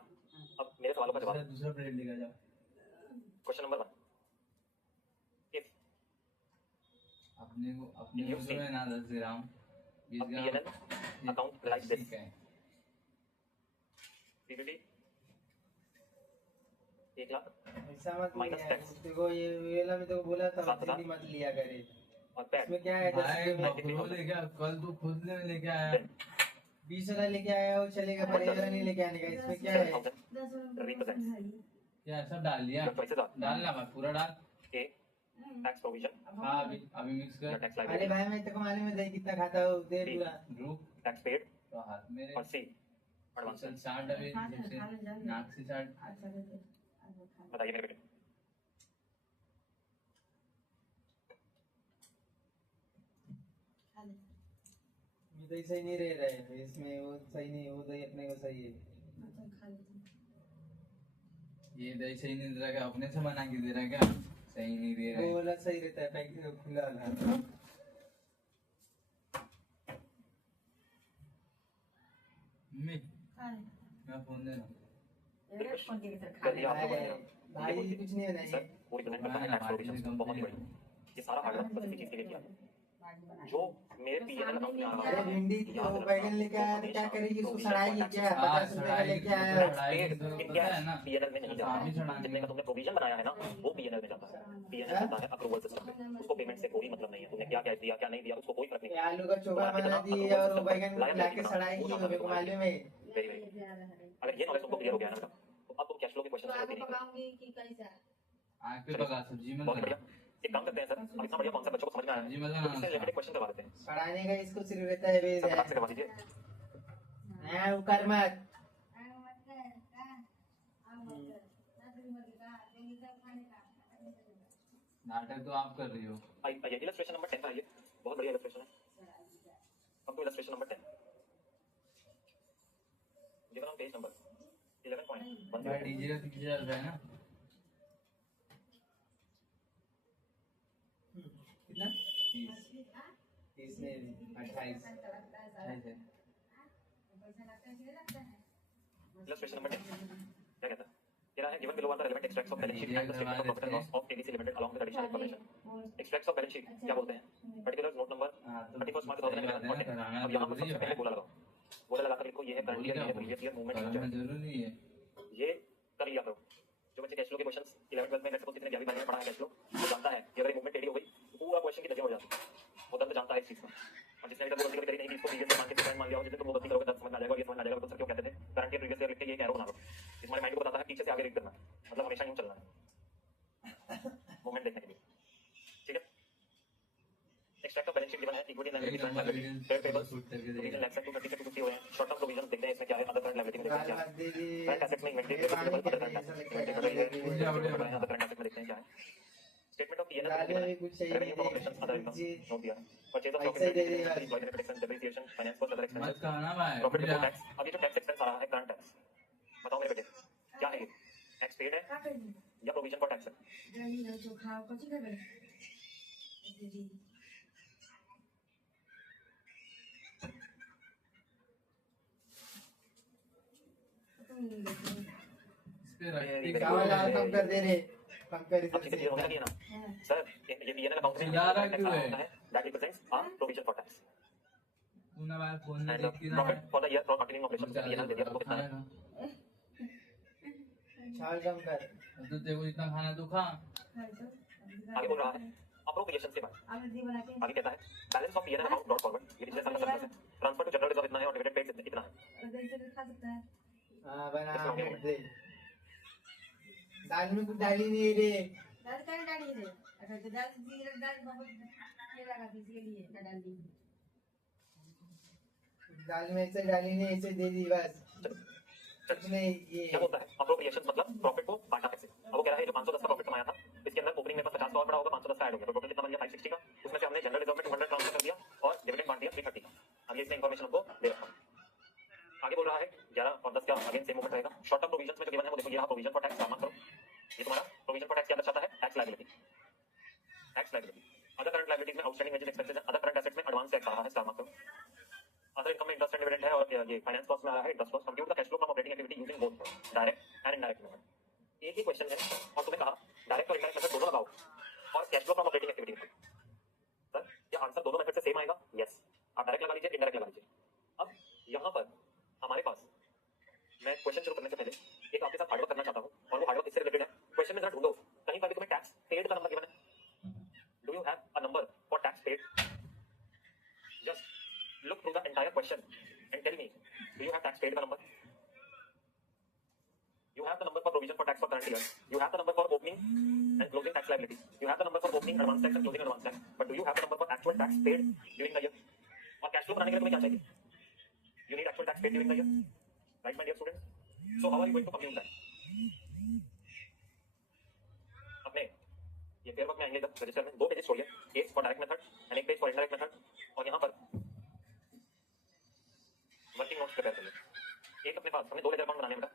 अब मेरे सवालों का जवाब दूसरा प्लेट लेकर जा क्वेश्चन नंबर 1 इफ अपने को तो है ना 10 ग्राम 20 ग्राम PNL अकाउंट लाइक दिस ठीक है पीबीटी 1 लाख ऐसा मत Minus लिया tax. देखो ये वाला में तो बोला था 7,000 इतनी मत लिया करे और पैड इसमें क्या है भाई 10 में बकरो लेके कल तू खुद लेके आया 20 वाला लेके आया वो चलेगा पर ये वाला नहीं लेके आने का इसमें क्या है 10,000 represent क्या सब डाल दिया your choices are डालना भाई पूरा डाल A टैक्स प्रोविजन हाँ अभी मिक्स या कर टैक्स अरे लायबिलिटी, भाई मैं तेरे को मालूम है दही कितना खाता हूँ दे पूरा ग्रुप टैक्स पेड तो हाथ मेरे और सी एडवांस। चल चार्ट अभी जैसे नाक से चार्ट बताइए मेरे बेटे। ये दही सही नहीं रह रहा है इसमें वो सही नहीं वो दही अपने को सही है ये दही सही नहीं दे रहा क्या अपने से बना के दे रहा क्या सही नहीं दे रहा वो है वाला सही रहता है पैक खुला वाला मम्मी मैं फोन दे रहा हूँ कर दिया आपको बोल भाई कुछ नहीं होना सर है वो रिप्रेजेंट करता है टैक्स प्रोविजन बहुत ही बड़ी, ये सारा हार्डवर्क बस इसी चीज के लिए किया जो मेरे पीएनएल अकाउंट में आ रहा अरे है। भिंडी तो बैगन लेके आया तो क्या करेगी उसको सड़ाएगी क्या हाँ 50 रुपए का लेके आया पता है ना पीएनएल में नहीं जाता सामी है, चढ़ाने जितने का तुमने प्रोविजन बनाया है ना वो पीएनएल में जाता है। पीएनएल जाता है अप्रूवल सिस्टम में, उसको पेमेंट से कोई मतलब नहीं है, तुमने क्या कैश दिया क्या नहीं दिया उसको कोई फर्क नहीं ये आलू का चोखा बना दी और वो बैगन लाके सड़ाएगी वो मेरे को मालूम है वेरी वेरी। अगर ये नॉलेज तुमको क्लियर हो गया है ना बेटा, तो अब तुम कैश फ्लो के क्वेश्चन तो करते आपको नहीं पकाऊंगी कि कैसा? आग पे पका सब्जी में बहुत बढ़िया। एक काम करते हैं सर, अब इतना बढ़िया कॉन्सेप्ट बच्चों को समझ में आया सब्जी है में तो इससे रिलेटेड क्वेश्चन करवा देते हैं। सड़ाने का इसको सिर्फ रहता है बेस सर है फटाक से करवा दीजिए। हाँ उकर मत नाटक तो आप कर रही हो आइए इलस्ट्रेशन नंबर 10 पर आइए, बहुत बढ़िया इलस्ट्रेशन है। अब तो illustration number 10 given on page number 11.10। भाई डीजे का पीछे चल रहा है ना कितना 30 30 नहीं 28 ऐसे इलस्ट्रेशन नंबर 10 क्या कहता है? कह रहा है given below are the relevant extracts of balance sheet and the statement of profit and loss of ABC limited along with additional information. Extracts of balance sheet क्या बोलते हैं? Particular note number 31 March 2011। अब यहाँ पर सबसे पहले बोला लगाओ, बोला लगाकर लिखो ये है करंट ईयर, ये है प्रीवियस ईयर, मूवमेंट करना फ्यूचर। जरूरी है ये कर लिया करो। जो बच्चे कैश फ्लो के क्वेश्चंस 11 12 में लेट्स सपोज कितने 11 12 में पढ़ा है कैश फ्लो, वो जानता है कि अगर ये मूवमेंट टेढ़ी हो गई तो पूरा क्वेश्चन की जगह हो जाती है। वो दर्द जानता है इस चीज का। और जिसने इधर गलती करी नहीं कि इसको प्रीवियस ईयर मान के मान लिया हो, जिसने तुम वो गलती करोगे तब समझ में आ जाएगा और ये समझ में आ जाएगा तो सर क्यों कहते थे करंट ईयर प्रीवियस ईयर लिख के ये एक एरो बना लो। इस हमारे माइंड को बताता है पीछे से आगे रीड करना है, मतलब हमेशा यूं चलना है मूवमेंट देखने के लिए। ठीक है। Extract of balance sheet given है, equity and liability current liability trade payables provision lakhs 230 से 250 हुए हैं। शॉर्ट टर्म प्रोविजन देखते हैं इसमें क्या है, अदर करंट लायबिलिटी में देखते हैं क्या है। मत दीजिए करंट एसेट्स में inventory receivable other current other current asset में देखते हैं क्या है। स्टेटमेंट ऑफ पीएनएल भी कुछ चाहिए revenue from operations other income note दिया। परचेज ऑफ ऐसा ही दे देगा। Employee benefit expense, depreciation, finance cost, other मत एक्सपेंसेस, कहना भाई प्रॉफिट बिफोर टैक्स। अब ये जो टैक्स एक्सपेंस आ रहा है करंट टैक्स, बताओ मेरे बेटे क्या है ये? टैक्स पेड है या प्रोविजन फॉर टैक्स है? इस पे रखते क्या क्या वाला कम कर दे रे अब कंपैरिजन चीजें क्लियर होने लगी है ना सर। ये पीएनएल अकाउंट में चिल्ला रहा क्यों है? That represents a provision for tax तू ना भाई फोन में एंड देख के ना profit for the year for continuing operations PNL दे दिया तो कितना है? छाल कम कर तो तेरे को जितना खाना तू खा आगे बोल रहा है अप्रोप्रिएशन से बात। आगे कहता है balance of PNL account brought forward, ये पिछले साल का सरप्लस है। ट्रांसफर टू जनरल रिजर्व इतना है और डिविडेंड पेड इतना है। हाँ बना दे दाल में कुछ डाली नहीं रे दाल में ऐसे डाली नहीं ऐसे दे दी बस कुछ नहीं ये क्या बोलता है अप्रोप्रिएशन मतलब प्रॉफिट को बांटा कैसे। अब वो कह रहा है जो 510 का प्रॉफिट कमाया था इसके अंदर ओपनिंग में 50 का और पड़ा होगा, 510 का ऐड हो गया तो टोटल कितना बन गया 560 का। उसमें से हमने जनरल रिजर्व में 200 ट्रांसफर कर दिया और डिविडेंड बांट दिया 330 का। अब ये इसने इन्फॉर्मेशन हमको दे रखा। आगे बोल रहा है 11 और 10 का अगेन सेम मूवमेंट रहेगा। शॉर्ट टर्म प्रोविजन में जो गिवन है वो देखो, ये रहा प्रोविजन फॉर टैक्स, मार्क करो। ये तुम्हारा प्रोविजन फॉर टैक्स क्या दर्शाता है? Tax liability. Tax liability other current liabilities में outstanding wages expenses, other current assets में एडवांस टैक्स आ रहा है, स्टार मार्क करो। अदर इनकम में इंटरेस्ट एंड डिविडेंड है और ये फाइनेंस कॉस्ट में आ रहा है interest cost. Compute the cash flow from operating activity using both direct and indirect method. एक ही क्वेश्चन है और तुम्हें कहा डायरेक्ट और इनडायरेक्ट मेथड दोनों लगाओ और cash flow from operating activity में। सर क्या आंसर दोनों मेथड से सेम आएगा? यस। आप डायरेक्ट लगा लीजिए, इनडायरेक्ट लगा लीजिए। अब यहाँ पर हमारे पास मैं क्वेश्चन शुरू करने से पहले एक आपके साथ हार्डवर्क करना चाहता हूँ और वो हार्डवर्क इससे रिलेटेड है। क्वेश्चन में जरा ढूंढो कहीं पर भी तुम्हें टैक्स पेड का नंबर गिवन है। Do you have a number for tax paid? Just look through the entire question and tell me do you have tax paid का number? You have the number for provision for tax for current year. You have the number for opening and closing tax liability. You have the number for opening advance tax and closing advance tax, but do you have the number for actual tax paid during the year? और कैश फ्लो बनाने के लिए तुम्हें क्या चाहिए? You need actual tax paid during the year, right, my dear students? So how are you going to compute that? अपने ये पेयर वर्क में आएंगे इधर रजिस्टर में 2 पेजेस छोड़िए, एक फॉर डायरेक्ट मेथड एंड एक पेज फॉर इनडायरेक्ट मेथड, और यहाँ पर वर्किंग नोट्स प्रिपेयर करिए। एक अपने पास हमें 2 लेजर अकाउंट बनाने में,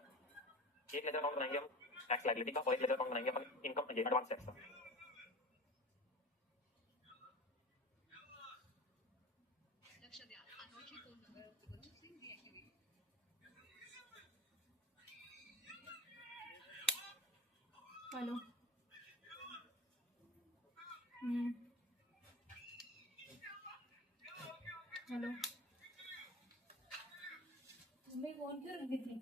एक लेजर अकाउंट बनाएंगे हम टैक्स लायबिलिटी का और एक लेजर अकाउंट बनाएंगे अपन इनकम ये एडवांस टैक्स का। हेलो हेलो मम्मी फोन क्यों रख दी थी?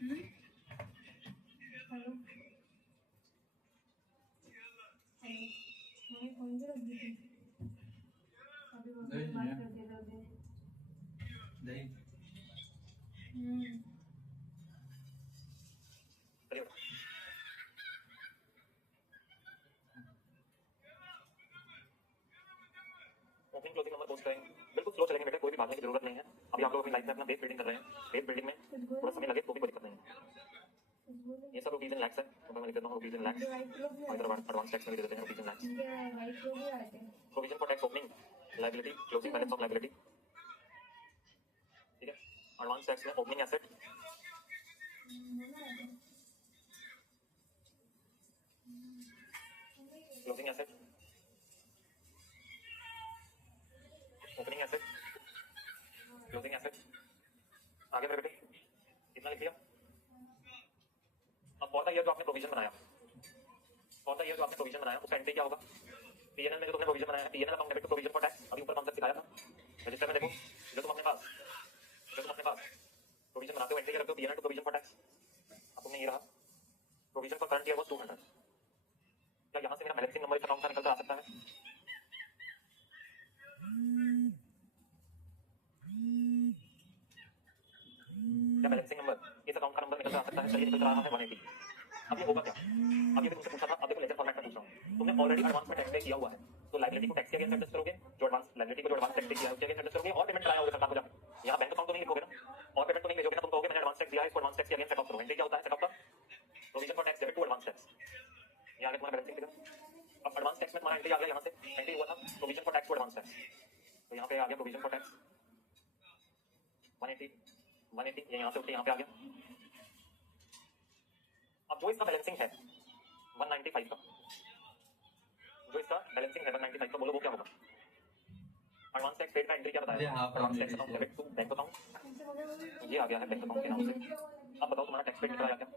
हेलो हेलो मम्मी फोन क्यों रख दी थी? अभी मम्मी बात करते रहोगे। नहीं चलिए ओपनिंग क्लोजिंग नंबर पोस्ट करेंगे, बिल्कुल स्लो चलेंगे बेटा, कोई भी भागने की जरूरत नहीं है। अभी आप लोग अपनी लाइफ में अपना बेस बिल्डिंग कर रहे हैं, बेस बिल्डिंग में थोड़ा समय लगे तो भी कोई दिक्कत नहीं है। ये सब रुपीज इन लैक्स है, तो मैं लिख देता हूँ रुपीज इन लैक्स, और इधर एडवांस टैक्स में भी दे देते हैं rupees in lakhs. Provision for tax opening liability, closing balance of liability, ठीक है। एडवांस टैक्स में opening asset, closing asset, opening asset, closing asset. आगे मेरे बेटे कितना लिख दिया? अब फॉर द ईयर जो आपने प्रोविजन बनाया, फॉर द ईयर जो आपने प्रोविजन बनाया उसका एंट्री क्या होगा? पीएनएल में जो तुमने प्रोविजन बनाया है, PNL account debit to provision for tax, अभी ऊपर कॉन्सेप्ट सिखाया था। रजिस्टर में देखो, जो तुम अपने पास प्रोविजन बनाते हो एंट्री करते हो PNL to provision for tax. अब तुमने ये रहा provision for current year was 200। क्या यहाँ से मेरा बैलेंसिंग नंबर इस अकाउंट का निकल कर आ सकता है? क्या बैलेंसिंग नंबर इस अकाउंट का नंबर निकल कर आ सकता है? चलिए निकल कर आ रहा है 180। अब ये होगा क्या? अब ये तुमसे पूछा था, अब देखो लेजर फॉर्मेट में पूछ रहा हूँ। तुमने ऑलरेडी एडवांस में टैक्स पे किया हुआ है, तो लायबिलिटी को टैक्स के अगेंस्ट एडजस्ट करोगे, जो एडवांस लायबिलिटी को जो एडवांस टैक्स पे किया है उसके अगेंस्ट एडजस्ट करोगे, और पेमेंट कराया होगा सरकार को जाके। यहाँ बैंक अकाउंट तो नहीं लिखोगे ना, और पेमेंट तो नहीं भेजोगे ना, तुम कहोगे मैंने एडवांस टैक्स दिया है, इसको एडवांस टैक्स के अगेंस्ट सेट ऑफ करो। एंट्री क्या होता है सेट ऑफ का? Provision for tax debit to advance tax. ये आगे तुम्हारा बैलेंसिंग फिगर। अब एडवांस टैक्स में तुम्हारा एंट्री आ गया, यहाँ से एंट्री हुआ था provision for tax to advance tax, तो यहाँ पे आ गया प्रोविजन फॉर टैक्स 180 ये यहाँ से उठ के यहाँ पे आ गया। अब जो इसका बैलेंसिंग है 195 का, जो इसका बैलेंसिंग है 195 का, बोलो वो क्या होगा? एडवांस टैक्स पेड का एंट्री क्या बताया? Advance tax account debit to bank account, ये आ गया है बैंक अकाउंट के नाम से। अब बताओ तुम्हारा टैक्स पेड निकला क्या?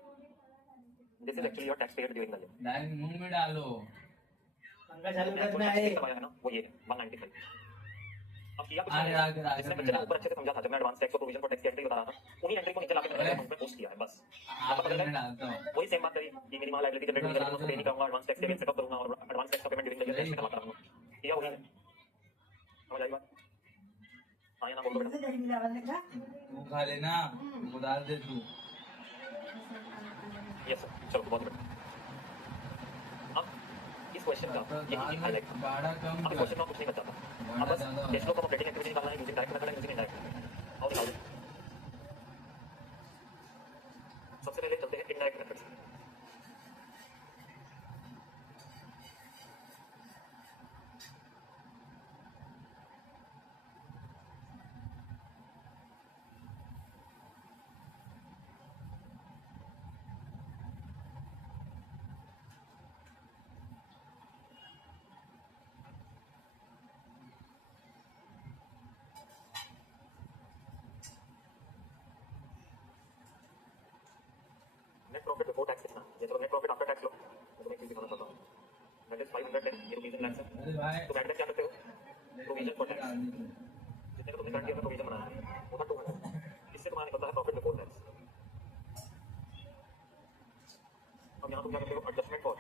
This is actually your tax paid during the year. Direct मुंह में डालो। पंखा चालू करना है। है ना वो ये 195। अब किया कुछ आगे नहीं, आगे आगे जिसने बच्चे ने ऊपर अच्छे से समझा था, जब मैं एडवांस टैक्स और प्रोविजन फॉर टैक्स की एंट्री बता रहा था, उन्हीं एंट्री को नीचे लाके मैंने अकाउंट में पोस्ट किया है बस। आगे में डालता हूँ। वही सेम बात करी कि मेरी वहाँ लायबिलिटी जनरेट होगी, मैं उसको पे नहीं करूंगा, एडवांस टैक्स के अगेंस्ट सेटअप करूंगा और एडवांस टैक्स का payment during the year tax में जमा कराऊंगा। किया वही है, समझ आई बात? हाँ या ना बोलो बेटा। तू खा लेना, उधार दे तू। यस सर, चलो बहुत बेटा। अब इस क्वेश्चन का ये हाईलाइट, बाड़ा कम अब क्वेश्चन में कुछ नहीं बचा था। अब बस cash flow from operating activity निकालना है using direct method and using indirect method. और निकालो। सबसे पहले चलते हैं इनडायरेक्ट मेथड से। नेट प्रॉफिट बिफोर टैक्स कितना? ये चलो नेट प्रॉफिट आफ्टर टैक्स लो, मैं तुम्हें एक चीज दिखाना चाहता हूँ। दैट इज 510 ये रुपीज इन लैक्स है। अरे भाई तो बैंक में क्या करते हो? प्रोविजन फॉर टैक्स, जितने का तुमने करंट ईयर में प्रोविजन बनाया है वो था 200, इससे तुम्हारा निकलता है प्रॉफिट बिफोर टैक्स। अब यहाँ तुम क्या करते हो? Adjustment for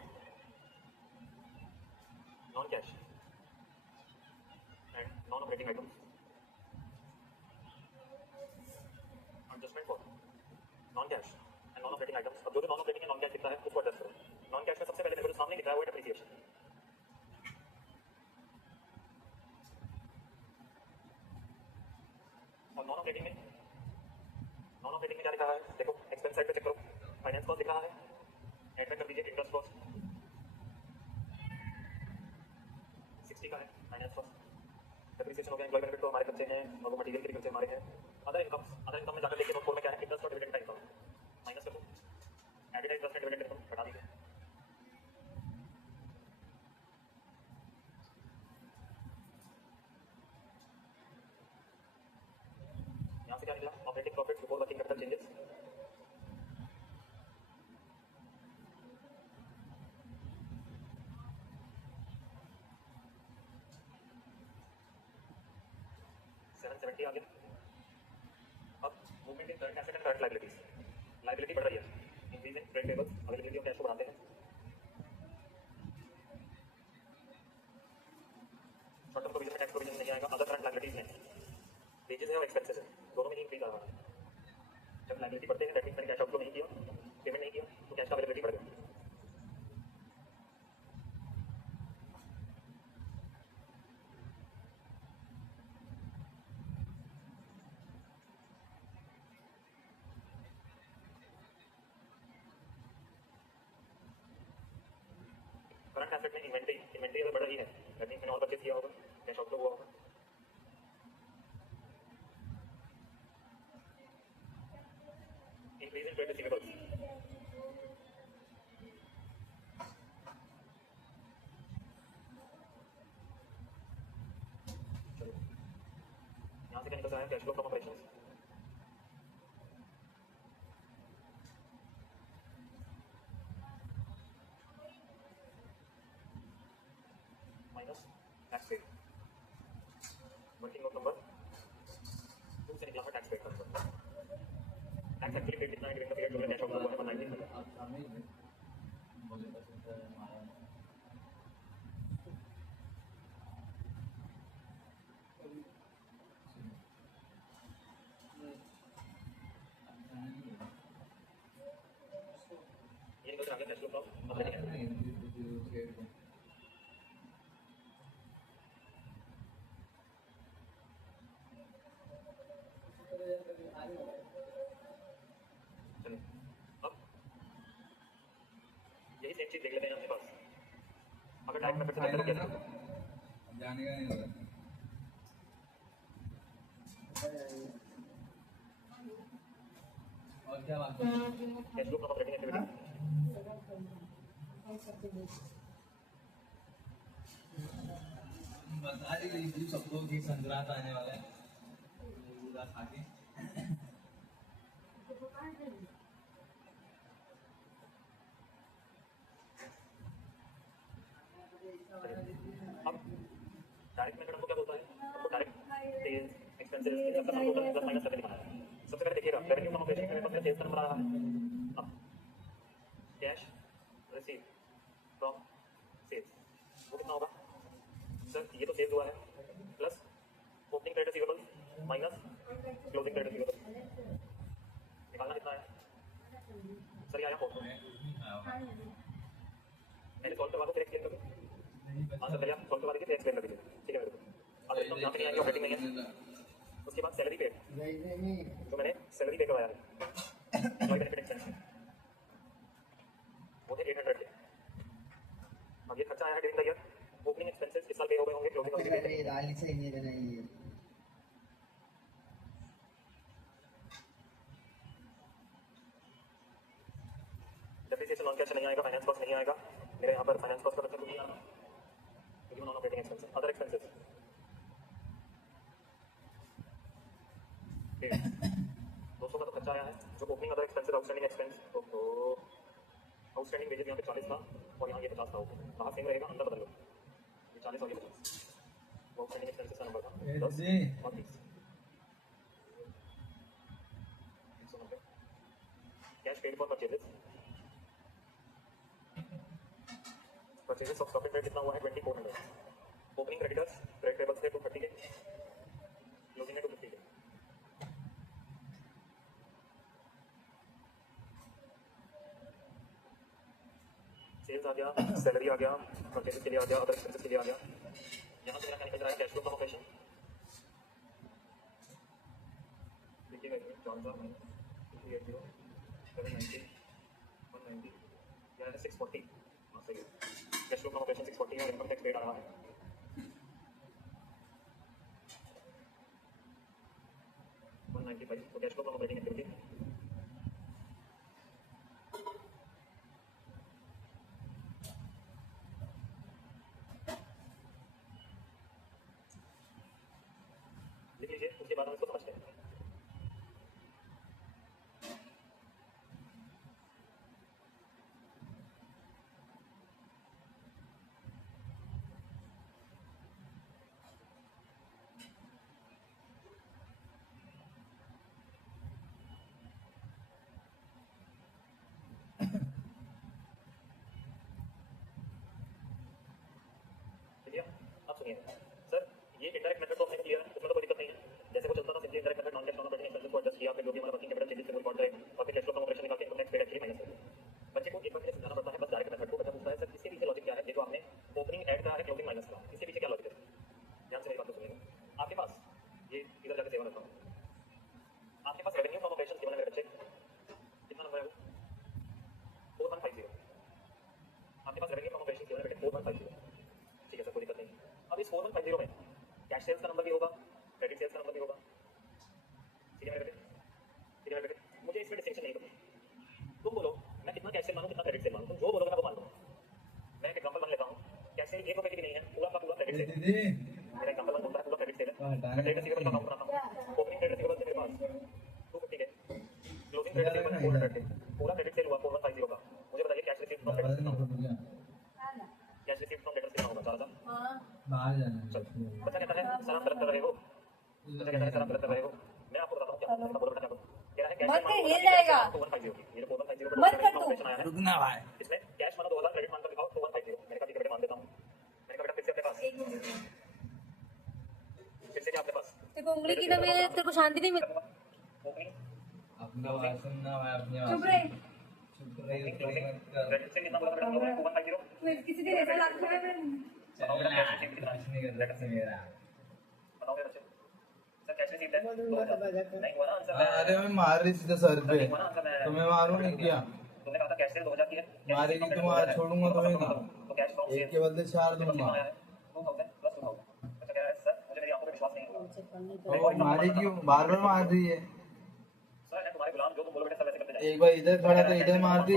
non cash and non operating items, adjustment for non cash and non operating items. अब जो नॉन ऑपरेटिंग में नॉन कैश दिखता है उसको एडजस्ट करो। नॉन कैश में सबसे पहले मेरे को जो सामने दिख रहा है वो है डेप्रिसिएशन। और नॉन ऑपरेटिंग में क्या लिखा है देखो, एक्सपेंस साइड पे चेक करो, फाइनेंस कॉस्ट दिख रहा है, ऐड कर दीजिए इंटरेस्ट कॉस्ट 60 का है फाइनेंस कॉस्ट। डेप्रिसिएशन हो गया, एम्प्लॉय बेनिफिट तो हमारे खर्चे हैं और वो मटेरियल के खर्चे हमारे हैं। अदर इनकम में जाकर देखिए नोट 4 में क्या है, इंटरेस्ट और डिविडेंड का इनकम माइनस कर दो, added interest and dividend income हटा दीजिए। यहाँ से क्या निकला, operating profit before working capital changes, $770 आ गया। अब movement in current asset and current liabilities, liability बढ़ रही है, increase in trade payables, availability of cash को बढ़ाते हैं। शॉर्ट टर्म प्रोविजन में टैक्स प्रोविजन नहीं आएगा, अदर करंट लायबिलिटीज में वेजेस है और एक्सपेंसेस है, दोनों में ही इंक्रीज आ रहा है। जब लायबिलिटी बढ़ते हैं दैट मींस मैंने कैश आउटफ्लो नहीं किया, पेमेंट नहीं किया, तो कैश का अवेलेबिलिटी बढ़ गया। करंट एसेट में इन्वेंटरी अगर बढ़ रही है दैट मींस मैंने और परचेज किया होगा, कैश आउटफ्लो हुआ होगा। इंक्रीज इन ट्रेड रिसीवेबल्स, चलो यहाँ से क्या निकलता है, cash flow from operations minus tax paid. Working note number 2 से निकला है टैक्स पेड का नंबर। टैक्स एक्चुअली पेड कितना है ड्यूरिंग द पीरियड जो मैंने कैश आउट हुआ है 190। आप सामने ही थे। मुझे पसंद है हमारा ये निकल आ गया cash flow from operating activity. चलो अब यही सेम चीज देख लेते हैं अपने पास, अगर डायरेक्ट मेथड से करते तो कैसे होगा। जाने का नहीं होगा। और क्या बात है? Cash flow from operating activity बता रही सबको कि संक्रांत आने वाला है, पूरा खा के अब डायरेक्ट मेथड हमको क्या बोलता है, हमको डायरेक्ट सेल्स एक्सपेंसेस इन सब का टोटल प्लस माइनस करके दिखाना है। सबसे पहले देखिएगा रेवेन्यू फ्रॉम ऑपरेशन में मेरे पास सेल्स नंबर आ रहा है। अब कैश रिसीव फ्रॉम सेल्स वो कितना होगा सर, ये तो सेल्स हुआ है plus opening credit receivables minus closing credit receivables, निकालना कितना है सर, ये आया 400। मैंने सॉल्व करवा दो फिर एक्सप्लेन कर दो। हाँ सर पहले आप सॉल्व करवा दीजिए फिर एक्सप्लेन कर दीजिए, ठीक है मेरे को। अब इनकम यहाँ पे नहीं आएंगे, ऑपरेटिंग नहीं है। उसके बाद सैलरी पेड, तो मैंने सैलरी पे करवाया है, एम्प्लॉय बेनिफिट एक्सपेंस वो थे 800 के। अब ये खर्चा आया है during the year, opening expenses इस साल पे हो गए होंगे, क्लोजिंग ऑफ द ईयर दाल से नहीं बनाई है। डेप्रिसिएशन नॉन कैश नहीं आएगा, फाइनेंस कॉस्ट नहीं आएगा मेरे यहाँ पर, फाइनेंस कॉस्ट का बच्चा नहीं आना क्योंकि non operating expenses, other expenses 200 का तो खर्चा आया है, जो opening other expenses outstanding expense, तो आउटस्टैंडिंग वेजेस यहाँ पे 40 था और यहाँ ये 50 था, बाहर सेम रहेगा, अंदर बदल लो, ये 40 और ये 50, वो आउटस्टैंडिंग एक्सपेंसेस का नंबर था 10 और 20 190। Cash paid for purchases, purchases of profit rate कितना हुआ है 2400। ओपनिंग क्रेडिटर्स क्रेडिट पेबल्स थे 230 के, क्लोजिंग में 250 के। गया, सैलरी आ गया, परचेज के लिए आ गया, अदर एक्सपेंसेस के लिए आ गया। यहाँ से मेरा क्या निकल रहा है कैश फ्लो फ्रॉम ऑपरेशन। देखिएगा इसमें 4,380 790 190 यहाँ से 640 सही है। कैश फ्लो फ्रॉम ऑपरेशन 640 है और इनकम टैक्स पेड आ रहा है 195। तो cash flow from operating activity लिख लीजिए, उसके बाद हम इसको समझते हैं। ठीक है, अब सुनिए सर, ये इंडायरेक्ट मेथड तो अपने को क्लियर है, उसमें तो कोई दिक्कत नहीं है। जैसे वो चलता था simply indirect method non cash non operating expenses को एडजस्ट किया, फिर जो भी हमारा वर्किंग कैपिटल चेंजेस थे वो रिकॉर्ड है और फिर कैश फ्लो फ्रॉम ऑपरेशन निकाल के income tax paid actually minus है। बच्चे को एक बार के लिए समझाना पड़ता है बस डायरेक्ट मेथड को। बच्चा पूछता है सर इसके पीछे लॉजिक क्या है, ये जो आपने ओपनिंग ऐड करा है क्लोजिंग माइनस का, इसके पीछे क्या लॉजिक है? ध्यान से मेरी बात को सुनिएगा। आपके पास ये इधर जाकर सेवा रखता हूँ, आपके पास रेवेन्यू फ्रॉम ऑपरेशन केवल है मेरे बच्चे, कितना नंबर है वो? 4150। आपके पास रेवेन्यू फ्रॉम ऑपरेशन केवल है बेटे 4150। ठीक है सर, कोई दिक्कत नहीं। अब इस 4150 में कैश सेल्स का नंबर भी होगा, क्रेडिट सेल्स का नंबर भी होगा। ठीक है मेरे बेटे, ठीक है मेरे बेटे, मुझे इसमें डिस्टिंक्शन नहीं करना। तुम बोलो मैं कितना कैश सेल मानूं, कितना क्रेडिट सेल मानूं, तुम जो बोलोगे मैं वो मान लूंगा। मैं एक एग्जांपल मान लेता हूं, कैश सेल 1 रुपए की भी नहीं है, पूरा का पूरा क्रेडिट सेल। मेरा एग्जांपल मान बोलता है पूरा क्रेडिट सेल है। मैं ट्रेड रिसीवेबल का अकाउंट बनाता हूं, ओपनिंग ट्रेड रिसीवेबल से मेरे पास 250 है, क्लोजिंग ट्रेड रिसीवेबल 400 है, पूरा क्रेडिट सेल हुआ 4150 का। मुझे बताइए कैश रिसीव्ड फ्रॉम डेटर्स कितना होगा? कैश रिसीव्ड फ्रॉम डेटर्स कितना होगा? 4000। बाहर जाना है। बच्चा कहता है सर आप गलत कर रहे हो, बच्चा कहता है सर आप गलत कर रहे हो। मैं आपको बताता हूं क्या बोलो बेटा, क्या बोलो कह रहा है कैश मत मान हिल जाएगा। 4150 ये जो 4150 मत कर तू। ऑपरेशन आया है रुकना भाई। इसमें कैश मानो 2000, क्रेडिट मान कर दिखाओ 4150। मैंने कहा ठीक है बेटा मान देता हूं। मैंने कहा बेटा फिर से अपने पास, एक मिनट फिर से क्या आपके पास तेरे को उंगली की दबे तेरे को शांति नहीं मिलती। ओपनिंग अपना बात सुनना भाई, अपने चुप रहे। चुप रहे, क्लोजिंग मत कर। क्रेडिट से कितना बोला बेटा 2150? तू किसी दिन ऐसा लगता है बताओ बेटा कैश रिसीव्ड कितना है? कुछ नहीं कर सकते मेरा। बताओ मेरे बच्चे सर कैश रिसीव्ड है 2000। नहीं हुआ ना आंसर? अरे मैं मार रही सीधा सर पे, नहीं हुआ ना आंसर? तो मैं मारूं नहीं क्या? तुमने कहा था कैश सेल 2000 की है, मारेगी तो मार छोड़ूंगा तो नहीं ना। तो कैश फ्रॉम एक सेल के बदले 4 दूंगा। 2000 प्लस 2000। अच्छा कह रहा है सर मुझे मेरी आंखों पे विश्वास नहीं होगा। और मारी क्यों? बार बार मार रही है। सर मैं तुम्हारे गुलाम, जो तुम बोलो बेटा सब ऐसे करते जाओ। एक बार इधर खड़ा था, इधर मार दी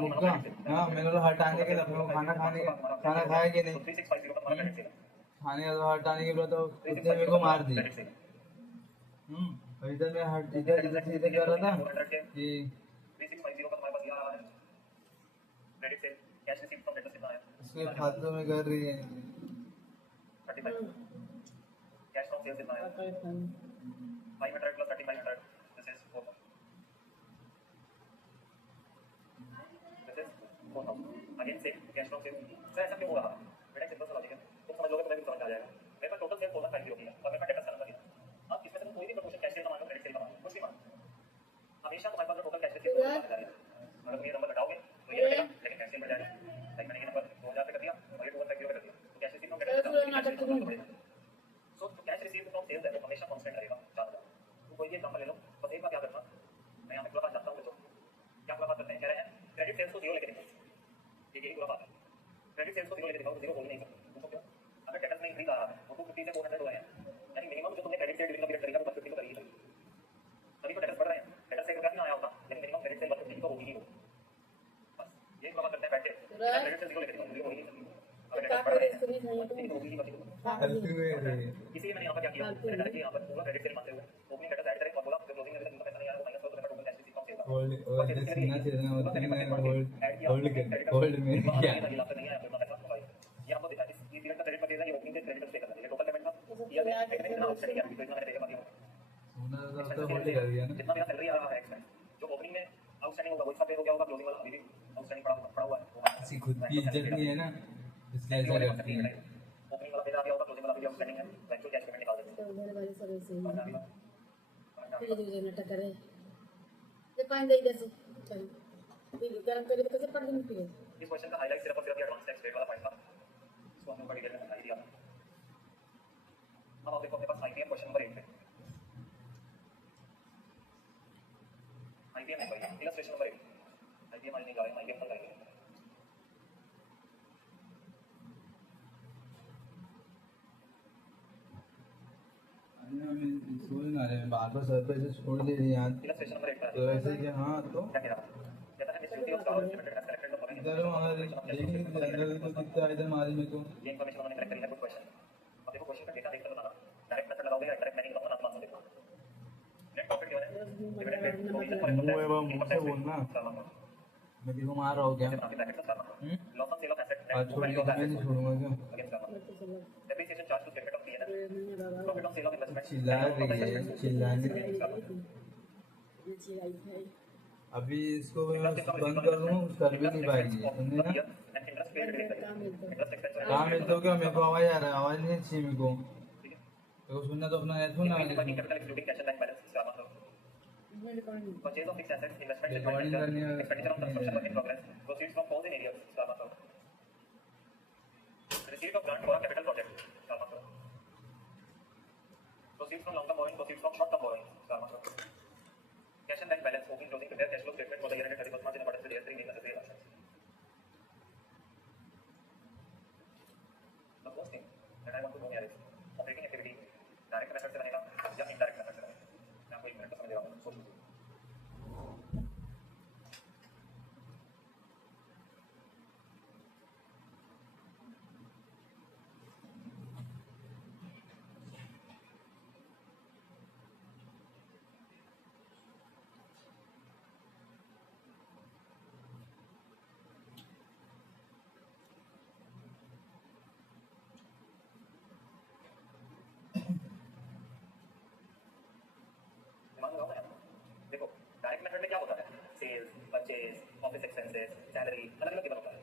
मुक्का। हाँ मैंने तो हटाने के लिए अपने को खाना खाना खाया कि नहीं? 3650 का तुम्हारा क्रेडिट सेल है। खाने का तो हटाने के बाद तो उसने मेरे को मार दी। क्रेडिट सेल और इधर मैं इधर से इधर कर रहा था 400 के कि 3650 का तुम्हारे पास ये आ रहा है credit sale. Cash received from debtors कितना आया? उसके फालतू में कर रही है। 35। कैश फ्रॉम सेल कितना आया? 500 plus 3500 this is 4000। this is 4000 again same cash from sale. Sir ऐसा क्यों हो रहा है बेटा? सिंपल सा लॉजिक है, तुम समझ लोगे तो तुम्हें समझ आ जाएगा। मेरे पास टोटल सेल 4150 की है और मेरे पास डेटर्स का नंबर है। अब इसमें से तुम कोई भी प्रपोर्शन कैश सेल का मान लो, क्रेडिट सेल का मान लो, कुछ भी मान लो, हमेशा तुम्हारे पास टोटल कैश सेल अगर तुम ये नंबर घटाओगे तो ये बढ़ेगा, लेकिन कैश सेल बढ़ जाएगा। लाइक मैंने ये नंबर 2000 पे कर दिया और ये 2150 पे कर दिया, तो कैश रिसीव्ड फ्रॉम डेटर्स बढ़ेगा। सो जो कैश रिसीव्ड फ्रॉम सेल्स है वो हमेशा कांस्टेंट रहेगा 4000। तो कोई भी एग्जांपल ले लो, बस एक बार क्या करना, मैं यहाँ पे खुलासा चाहता हूँ तो क्या खुलासा करते हैं? कह रहे हैं क्रेडिट सेल्स को 0 लेके दिखाओ। ठीक है, यही खुलासा है। क्रेडिट सेल्स को 0 लेके दिखाओ, 0 बोल नहीं सकते। पूछो क्यों? अगर डेटर्स में इंक्रीज आ रहा है वो 250 से 400 हो रहे हैं, यानी मिनिमम जो तुमने क्रेडिट सेल डिविजन का पीरियड करेगा वो 150 तो करेगी। तभी तो डेटर्स बढ़ रहे हैं। डेटर्स से रुपया नहीं आया होता, लेकिन मिनिमम क्रेडिट सेल 150 तो होगी ही होगी। बस यही खुलासा करते हैं बैठ के। क्रेडिट सेल 0 लेके दिखाओ, 0 हो ही नहीं सकती। अगर डेटर्स बढ़ रहे हैं तो होगी ही बची। इसीलिए मैंने यहाँ पर क्या किया, मैंने डायरेक्टली यहाँ पर पूरा क्रेडिट सेल मानते हुए ओपनिंग डेटर्स ऐड करें और बोला फिर क्लोजिंग में जिनका पैसा नहीं आ रहा वो माइनस करो, तो मेरा total cash received from sale का होल्ड में क्या नहीं आया तो पैसा होगा। ये हमको दिखा इस पीरियड का क्रेडिट पड़ेगा, ये ओपनिंग के क्रेडिट पे करना है। ये टोटल पेमेंट था, ये कितना आउटस्टैंडिंग है तो इतना मैंने देखा दिया होना तो होल्ड कर दिया ना। जितना मेरा सैलरी आ रहा है एक्सपेंस जो ओपनिंग में आउटस्टैंडिंग होगा वो इसका पे हो गया होगा, क्लोजिंग वाला अभी भी आउटस्टैंडिंग पड़ा हुआ है। किसी खुद की इज्जत नहीं है ना, इसलिए ऐसा करती है। ओपनिंग वाला पे आ गया होगा, क्लोजिंग वाला भी आउटस्टैंडिंग है, एक्चुअल कैश पेमेंट निकाल देंगे। उधर वाले सब ऐसे ही फिर जो नाटक करे ये पानी दे इधर से चल फिर गरम करे तो कैसे पड़ देंगे फिर इस क्वेश्चन का हाईलाइट सिर्फ और सिर्फ एडवांस टैक्स रेट वाला पॉइंट था, इसको हमने ऊपर डिटेल में समझा दिया था। अब आप देखो अपने पास आईपीएम क्वेश्चन नंबर 8 पे, आईपीएम है भाई, इलस्ट्रेशन नंबर 8, आईपीएम आज नहीं जा रहे, आईपीएम कल करेंगे। स्कूल ना रहे बार बार सर पे ऐसे छोड़ दे रही यार, इलस्ट्रेशन नंबर 8 तो ऐसे कि हाँ तो क्या कह रहा है? कहता है mister of star limited has collected the following इधर हमारे देखने के अंदर तो कितना इधर मारी मेरे को ये इन्फॉर्मेशन उन्होंने कलेक्ट करी है कुछ क्वेश्चन। अब देखो क्वेश्चन का डेटा देखकर बताना, डायरेक्ट मेथड लगाओगे या डायरेक्ट मैनिंग लगाओगे, ना आंसर देखो। नेट प्रॉफिट गिवन है, dividend paid, provision for income मुंह है वो मुंह से टैक्स, बोलना, सारा मैं देखो मार रहा हूँ क्या ब्रैकेट का सारा loss on sale of asset आज छोड़ के मैं नहीं छोड़ूंगा क्या अगेंस्ट सारा depreciation charge to statement of PNL, profit on sale of investment चिल्ला रही है चिल्लाने अभी इसको मैं बंद कर दूँ कर भी नहीं पाएगी समझे ना इंटरेस्ट पेड इंटरेस्ट एक्सपेंस काम है तो क्या मेरे को आवाज आ रहा है आवाज नहीं अच्छी मेरे को देखो सुनना तो अपना हेडफोन ना working capital excluding cash and bank balance इसका मतलब purchase of fixed assets, investment recording करनी है expenditure on construction work in progress, proceeds from calls in areas इसका मतलब receipt of grant for a capital project इसका मतलब proceeds from long term borrowing, proceeds from short term borrowing इसका मतलब cash and bank balance, opening closing prepare cash flow statement for the year ended 31 March in accordance with year 3 make necessary actions. The first thing that I want to know here is operating activity direct method से बनेगा या इनडायरेक्ट मेथड से बनेगा। मैं आपको 1 मिनट का समय दे रहा हूं, सोच लीजिए। दिमाग लगाओ ना, देखो डायरेक्ट मेथड में क्या होता है, sales, purchase, office expenses, salary अलग अलग गिवन होता है,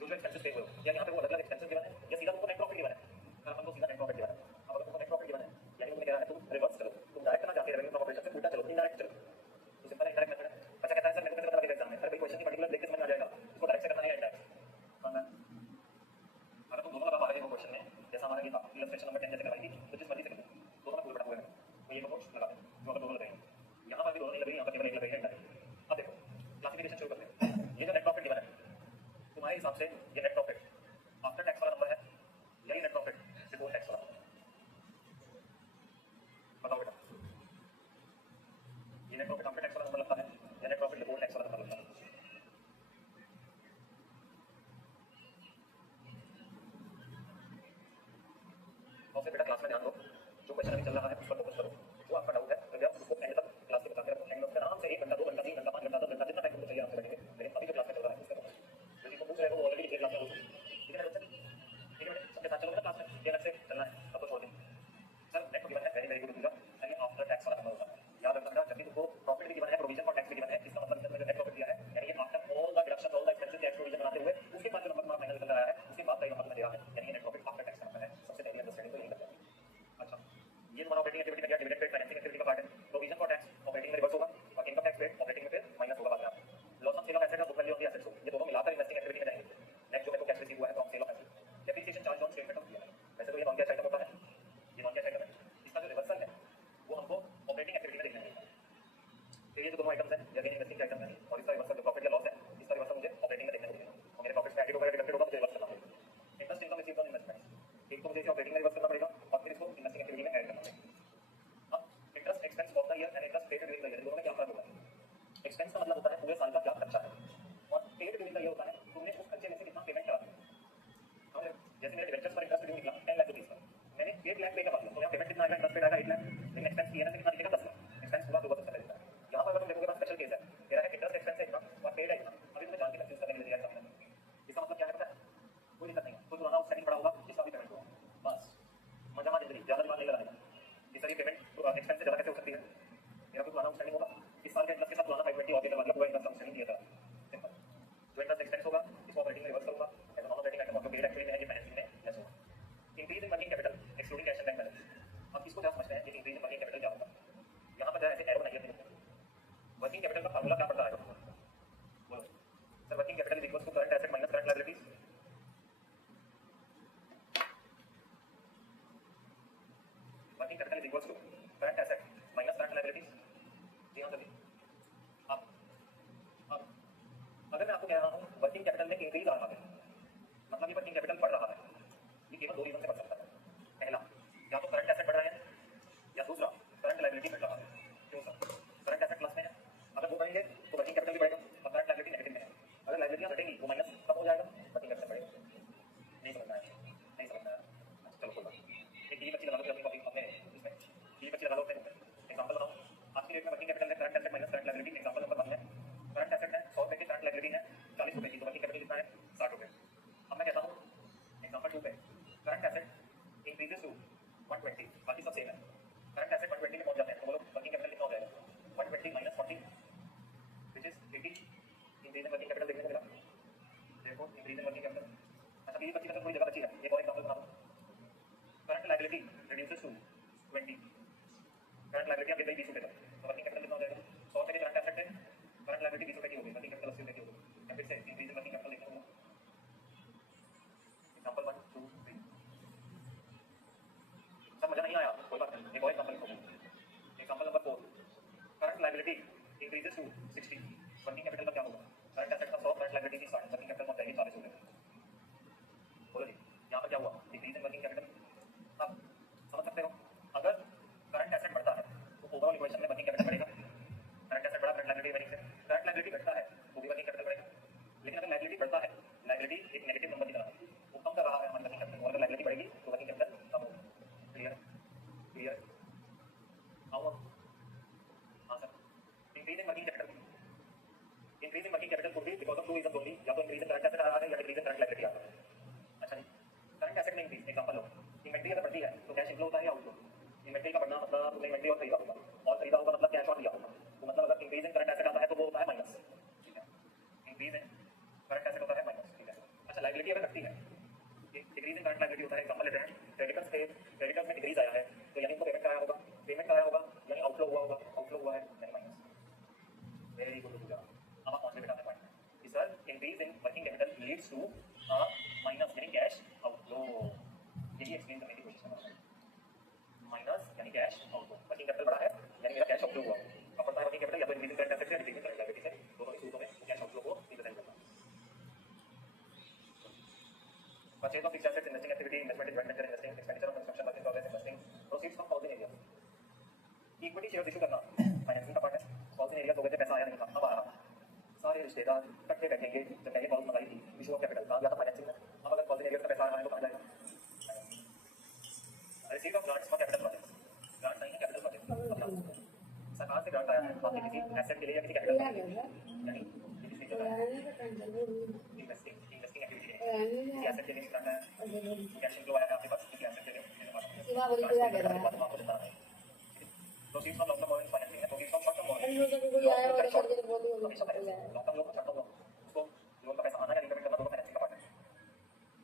जो जो एक्सपेंसेस पे हुए हो या यहाँ पे वो अलग अलग एक्सपेंसेस गिवन है या सीधा तुमको नेट प्रॉफिट गिवन है, अगर अपन को सीधा नेट प्रॉफिट गिवन है, अब अगर तुमको नेट प्रॉफिट गिवन है यानी तुमने कह रहा है तुम रिवर्स करो, तुम डायरेक्ट ना जाके रेवेन्यू फ्रॉम ऑपरेशन से उल्टा चलो, इनडायरेक्ट चलो, तो सिंपल इनडायरेक्ट मेथड है। बच्चा कहता है सर मेरे को कैसे पता लगेगा एग्जाम में, सर भाई क्वेश्चन की पर्टिकुलर देख के समझ में आ जाएगा इसको डायरेक्ट से करना है या इनडायरेक्ट करना है। अगर तुम दोनों लगा पा रहे हो क्वेश्चन में, जैसा हमारा ये था इलस्ट्रेशन नंबर 10 जैसे करवाई थी, तो जिस मर्जी से करो, दोनों में फुल बटा हुआ है, तो ये अप्रोच लगा दें, जो अगर दोनों लगाएंगे यहाँ पर भी दोनों नहीं लग रही, यहाँ पर केवल एक लग रही है इंडायरेक्ट। अब देखो क्लासिफिकेशन शुरू करते हैं, ये जो नेट प्रॉफिट गिवन है तुम्हारे हिसाब से ये नेट प्रॉफिट आफ्टर टैक्स वाला नंबर है या ये नेट प्रॉफिट बिफोर टैक्स वाला, बताओ बेटा, ये नेट प्रॉफिट आफ्टर टैक्स वाला नंबर लगता है या नेट प्रॉफिट बिफोर टैक्स वाला नंबर लगता है? तो से बेटा क्लास में ध्यान दो, जो क्वेश्चन अभी चल रहा है उस पर फोकस करो, जो आपका डाउट है तो आप उसको एंड तक क्लास के बताते रहो, एंड में आराम से 1 घंटा 2 घंटा 3 घंटा 5 घंटा 10 घंटा जितना टाइम तुमको चाहिए आपसे बैठेंगे, लेकिन अभी जो क्लास में चल रहा है उसका जो चीज को पूछ रहे हो वो ऑलरेडी एक क्लास में हो चुकी है, ठीक है बच्चा, ठीक है सबके साथ चलोगे ना क्लास में, ये अलग से चलना है तब तो छोड़ दें। सर नेट गिवन है, वेरी वेरी गुड पूजा, यानी आफ्टर टैक्स वाला नंबर होता है, याद रखना जब भी तुमको प्रॉफिट भी गिवन है, प्रोविजन फॉर टैक्स भी गिवन है, इसका मतलब इसमें जो नेट प्रॉफिट दिया है यानी ये after all the deduction all the expenses tax provision बनाते हुए उसके बाद जो नंबर तुम्हारा फाइनल निकल रहा है उसके बाद का ये नंबर दिया है, यानी ये नेट प्रॉफिट आफ्टर टैक्स का नंबर है। सबसे पहले अंडरस्टैंडिंग तो यही करते हैं। अच्छा ये तुम्हारा ऑपरेटिंग एक्टिविटी का क्या, डिविडेंड पेड फाइनेंसिंग एक्टिविटी का पार्ट है, प्रोविजन फॉर टैक्स ऑपरेटिंग में रिवर्स होगा और इनकम टैक्स पेड ऑपरेटिंग में फिर माइनस होगा बाद में, loss on sale of asset और book value of the assets, ये दोनों मिलाकर इन्वेस्टिंग एक्टिविटी में जाएंगे। नेक्स्ट जो मेरे को कैश रिसीव हुआ है from sale of asset, depreciation charge on statement of PNL, वैसे तो ये नॉन कैश आइटम होता है, ये नॉन कैश आइटम है, इसका जो रिवर्सल है वो हमको ऑपरेटिंग एक्टिविटी में देखना है। तो ये जो दोनों आइटम्स हैं ये अगेन इन्वेस्टिंग आइटम है और इसका रिवर्सल जो प्रॉफिट या लॉस है इसका रिवर्सल मुझे ऑपरेटिंग में देखना है और मेरे प्रॉफिट में एडिट होगा डिडक्टेड होगा, मुझे रिवर्स करना होगा। Interest income received on investment, एक तो मुझे इसे ऑपरेटिंग में रिवर्स करना पड़ेगा और फिर इसको इन्वेस्टिंग एक्टिविटी में ऐड करना पड़ेगा। अब interest expense of the year and interest paid during the year, दोनों में क्या फर्क होता है? एक्सपेंस का मतलब होता है पूरे साल का क्या खर्चा है और पेड ड्यूरिंग द ईयर होता है तुमने उस खर्चे में से कितना पेमेंट करा है। जैसे मेरे डिबेंचर्स पर इंटरेस्ट ड्यू निकला 10 लाख रुपीस का, मैंने 1 लाख पे का मतलब तो यहाँ पेमेंट कितना आएगा, इंटरेस्ट पेड आएगा 1 लाख, लेकिन एक्सपेंस पीएनएल से कितना निकलेगा 10 लाख, एक्सपेंस पूरा 2% का देता है। यहाँ पर अगर तुम देखोगे ना स्पेशल केस है, कह रहा है इंटरेस्ट एक्सपेंस है इतना और पेड है इतना, अभी तुम्हें जान के कंफ्यूज करने के लिए दिया है, इसका मतलब क्या है पता है? कोई दिक्कत नहीं, कोई पुराना आउटस्टैंडिंग पड़ा होगा जिसका भी पेमेंट होगा, बस मजा जिंदगी ज्यादा दिमाग नहीं लगाना। इस सारी पेमेंट एक्सपेंस से ज्यादा कैसे हो सकती है? मेरा कोई पुराना आउटस्टैंडिंग होगा, इस साल के इंटरेस्ट के साथ पुराना 520 और देने वाला पूरा इंटरेस्ट आउटस्टैंडिंग दिया था, सिंपल। जो इंटरेस्ट एक्सपेंस होगा इसको ऑपरेटिंग में रिवर्स करूंगा एज नॉन ऑपरेटिंग आइटम और जो पेड एक्टिविटी में है ये फाइनेंसिंग में लेस होगा। Increase in working capital excluding cash and bank balance, अब इसको क्या समझते हैं, ये इंक्रीज इन वर्किंग कैपिटल क्या होगा? यहाँ पर ऐसे एरो बनाइए, वर्किंग कैपिटल का फार्मूला क्या पड़ता है? बोलो sir, working capital is equal to current asset minus current working capital is equals to current asset minus current liabilities. जी हाँ सभी। अब अगर मैं आपको कह रहा हूँ वर्किंग कैपिटल में इंक्रीज आ रहा है, मतलब ये वर्किंग कैपिटल बढ़ रहा है, ये केवल दो रीजन से बढ़ सकता है। पहला, या तो करंट एसेट बढ़ रहे हैं, या दूसरा करंट लायबिलिटी बढ़ रहा है। क्यों सर? करंट एसेट प्लस में है, अगर वो बढ़ेंगे तो वर्किंग कैपिटल भी बढ़ेगा, और करंट लायबिलिटी नेगेटिव में है। अगर लायबिलिटीयां घटेंगी तो माइनस कम हो जाएगा, वर्किंग कैपिटल बढ़ेगा। नहीं समझना है, नहीं समझना है। चलो कोई बात नहीं। एक ये बच्ची लगा लो अपनी कॉपी अपने इसमें, ये बच्ची लगा लो अपने एग्जांपल बताओ। आज की डेट में वर्किंग कैपिटल है current asset minus current liability. Example number 1 है, करंट एसेट है 100 रुपए की, करंट लायबिलिटी है 40 रुपए की, तो वर्किंग कैपिटल कितना है 60 रुपए। अब मैं कहता हूँ एग्जांपल 2 पे करंट एसेट इंक्रीजेस टू 120, बाकी सब सेम है। करंट एसेट 120 में पहुंच जाते हैं तो बोलो वर्किंग कैपिटल कितना हो जाएगा? 120 minus 40 which is 80। Increase in working capital देखने को मिला, देखो इंक्रीज इन वर्किंग कैपिटल। अच्छा ये बच्ची का कोई जगह बची है, एक और एग्जांपल बता दो। Current liability reduces to 20, current liability आप गई 20 रुपए तक, तो वर्किंग कैपिटल कितना हो जाएगा? 100 रुपए के करंट एसेट है, करंट लायबिलिटी 20 रुपए की हो गई, वर्किंग कैपिटल 80 रुपए की हो गई। या फिर से इंक्रीज इन वर्किंग कैपिटल देखने को मिला। एग्जांपल 1 2 3। सब मजा नहीं आया, कोई बात नहीं, एक और एग्जांपल लिखो। Example number 4, current liability increases to 60, working capital का क्या होगा? करंट एसेट का 100, करंट लायबिलिटी की 60, वर्किंग कैपिटल पहुंच जाएगी 40 रुपए। बोलो जी यहाँ पर क्या हुआ? Increase in working capital. अब समझ सकते हो, अगर करंट एसेट बढ़ता है तो ओवरऑल इक्वेशन में वर्किंग कैपिटल बढ़ेगा। करंट एसेट बढ़ा, करंट लायबिलिटी बढ़ी से, करंट लायबिलिटी घटता है तो भी वर्किंग कैपिटल बढ़ेगा। लेकिन अगर लायबिलिटी बढ़ता है, लायबिलिटी एक नेगेटिव नंबर की तरह है, वो कम कर रहा है हमारी वर्किंग कैपिटल, और अगर लायबिलिटी बढ़ेगी तो वर्किंग कैपिटल कम होगा। क्लियर? क्लियर? आओ हाँ sir. Increase in working capital, increase in working capital could be because of two reason only, या तो इंक्रीज इन करंट एसेट आ रहा है या इंक्रीज इन करंट लायबिलिटी आ रहा है। अच्छा जी, करंट एसेट में इंक्रीज। एग्जांपल लो, इन्वेंट्री अगर बढ़ती है तो कैश इनफ्लो होता है या आउटफ्लो? इन्वेंट्री का बढ़ना मतलब तुमने इन्वेंट्री और खरीदा होगा, और खरीदा होगा मतलब कैश और दिया होगा, तो मतलब अगर इंक्रीज इन करंट एसेट आता है तो वो होता है माइनस। ठीक है, इंक्रीज इन करंट एसेट होता है माइनस। ठीक है, अच्छा लायबिलिटी अगर घटती है, डिक्रीज इन करंट लायबिलिटी होता है। एग्जांपल लेते हैं, क्रेडिटर्स थे, क्रेडिटर्स में डिक्रीज आया है तो यानी उनको पेमेंट कराया होगा, पेमेंट कराया होगा यानी आउटफ्लो हुआ होगा, आउटफ्लो हुआ है यानी माइनस। Very good good. अब आप पहुंचे बेटा अपने पॉइंट में कि sir increase in working capital leads to minus यानी कैश आउटफ्लो। यही एक्सप्लेन करने की कोशिश कर रहा हूं। माइनस यानी कैश आउटफ्लो, वर्किंग कैपिटल बढ़ा है यानी मेरा कैश आउटफ्लो हुआ। अब बढ़ता है वर्किंग कैपिटल या तो इंक्रीज इन करंट एसेट से डिक्रीज इन करंट लायबिलिटी से, दोनों ही सूत्रों में कैश आउटफ्लो को रिप्रेजेंट करता है। Purchase of fixed assets, investing activity, investment in joint venture, investing, expenditure on construction, work in progress, investing, proceeds from housing area. Equity shares issue करना फाइनेंसिंग का पार्ट है। हाउसिंग एरिया हो गए थे, पैसा आया नहीं था, अब आ रहा। सारे रिश्तेदार इकट्ठे बैठेंगे, जब मैंने कॉल मंगाई थी इशू ऑफ कैपिटल का, या था फाइनेंसिंग में। अब अगर हाउसिंग एरिया से पैसा आ रहा है तो कहाँ जाएगा? Receive of grants for capital project, grant नहीं है कैपिटल प्रोजेक्ट। सरकार से ग्रांट आया है आपके किसी एसेट के लिए या किसी कैपिटल के लिए, यानी किसी चीज इन्वेस्टिंग एक्टिविटी है, किसी एसेट के लिए ग्रांट है, कैश इनफ्लो आया है आपके पास किसी एसेट के लिए, आपको देता है। Proceeds from long term borrowing financing है, proceeds from short term borrowing, long term loan और शॉर्ट टर्म लोन, उसको लोन का पैसा आना या रिपेमेंट करना दोनों फाइनेंसिंग का पार्ट है।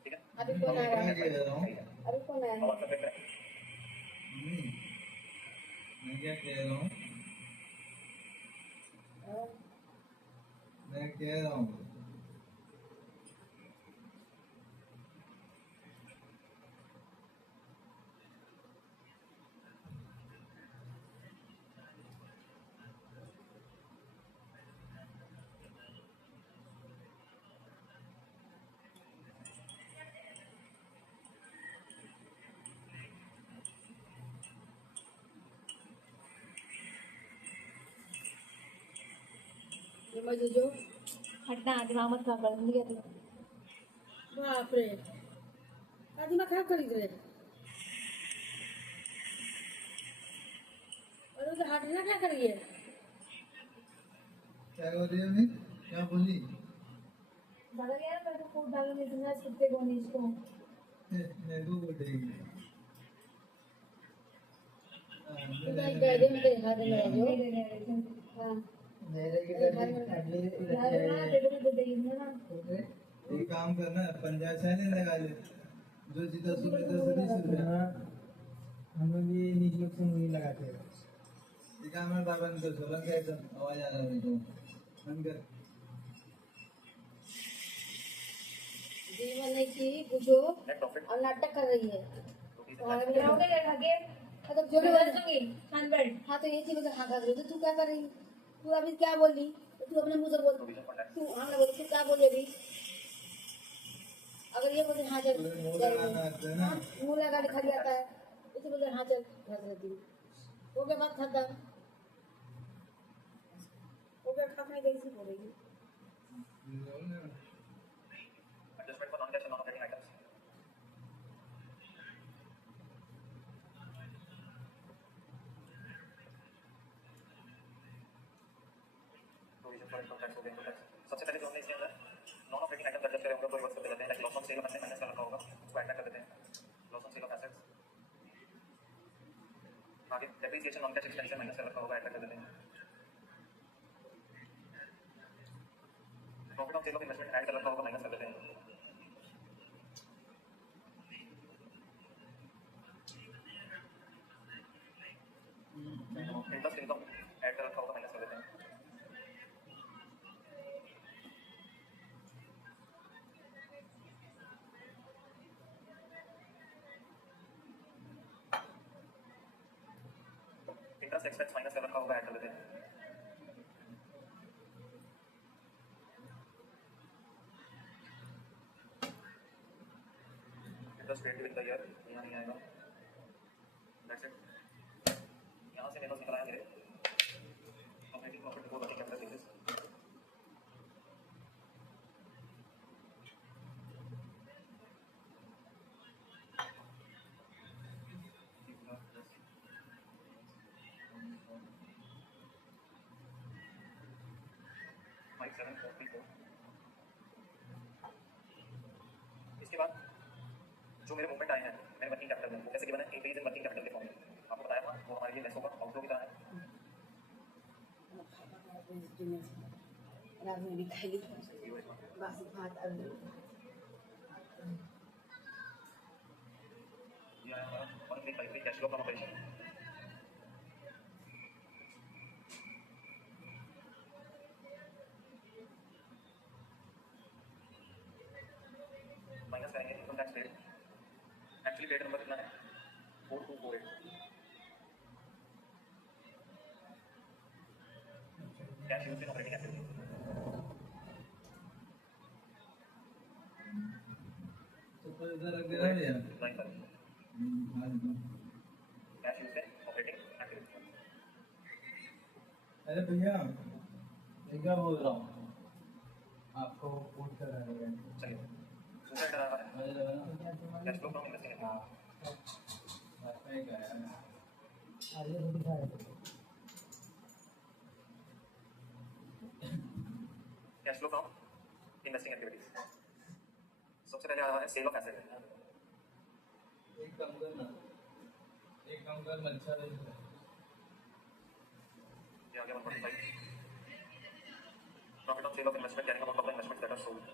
ठीक है, अभी कौन आया? अभी कौन आया? और सब्जेक्ट है मैं क्या कह रहा हूँ, मैं कह रहा हूँ समझ जो हटना दिमाग मत खराब कर दिया तू। बाप रे, आज मैं खराब कर दे। और उसे हटना क्या करिए? क्या बोल रही है अभी? क्या बोली? दादा यार मैं तो फूड डालूं नहीं दूंगा इस कुत्ते को नहीं इसको। मेरे को बोल रही है। तो मैं कह दे मेरे हाथ में जो हां मेरे की अगली एक काम करना, पंजाब चैनल लगा ले, जो जितना सुन लेते हैं सभी सुन रहे हैं। हम लोग भी नीचे लोग से नहीं लगाते हैं। एक काम है, बंद कर दो, बंद कर दो, आवाज आ रहा है तो बंद कर। जीवन नहीं की पूछो नेट प्रॉफिट और नाटक कर रही है। जाओगे आगे मतलब जो भी मैं कर दूंगी खान बैठ हाँ तो ये चीज मुझे हाँ कर रही तो तू क्या कर रही? तू अभी क्या बोल रही? तू अपने मुंह से बोल। प्रोविजन कॉन्टैक्ट तू हाँ ना बोल, तू क्या बोल रही अभी? अगर ये बोलते हाँ चल मुंह लगाना आता है ना। हाँ, मुंह लगा के खड़ी आता है, इसे बोलते हाँ चल घर रहती हूँ। वो क्या बात खत्म? वो क्या खाने गई सी बोलेगी? Adjustment for non cash and non operating items provision for income tax हो गया, इनकम टैक्स सबसे पहले जो हमने इसके अंदर नॉन ऑपरेटिंग आइटम एडजस्ट करे होंगे तो रिवर्स करते जाते हैं, लाइक लॉस ऑन सेल हमने माइनस कर रखा होगा उसको ऐड कर देते हैं, loss on sale of assets. आगे depreciation non cash expense minus कर रखा होगा, ऐड कर देते हैं। Profit on sale of investment add कर रखा होगा, माइनस कर देते हैं। इंटरेस्ट इनकम ऐड कर रखा होगा, माइनस कर देते हैं। इंटरेस्ट एक्सपेंस माइनस कर रखा होगा, ऐड कर देते हैं। Interest paid during the year यहाँ नहीं आएगा, दैट्स इट। यहाँ से मेरे पास निकल आया मेरे operating profit before working capital changes. इसके बाद जो मेरे मूवमेंट आए हैं मेरे वर्किंग कैपिटल में वो कैसे गिवन है, इंक्रीज इन वर्किंग कैपिटल के फॉर्म में आपको बताया था, वो हमारे लिए लेस होगा। आउटफ्लो कितना है, रात में भी खाई बासी भात आलू। ये आया हमारा 1353 cash flow from operation. Minus करेंगे income tax paid, actually paid number कितना है 4248। Cash use in operating activity, तो इधर रख देना भैया। लाइन पर cash use in operating activity. अरे भैया मैं क्या बोल रहा हूँ, आपको कोट कर रहा है। चलिए दूसरा इधर आ रहा है मुझे लगा ना cash flow from investing activity. रास्ता ही गया है। आगे भी दिखाया cash flow from investing activities सबसे पहले आ रहा है सेल ऑफ एसेट। एक काम कर ना, एक काम कर मच्छर ये आ गया 145। Profit on sale of investment carrying amount of the investment that are sold.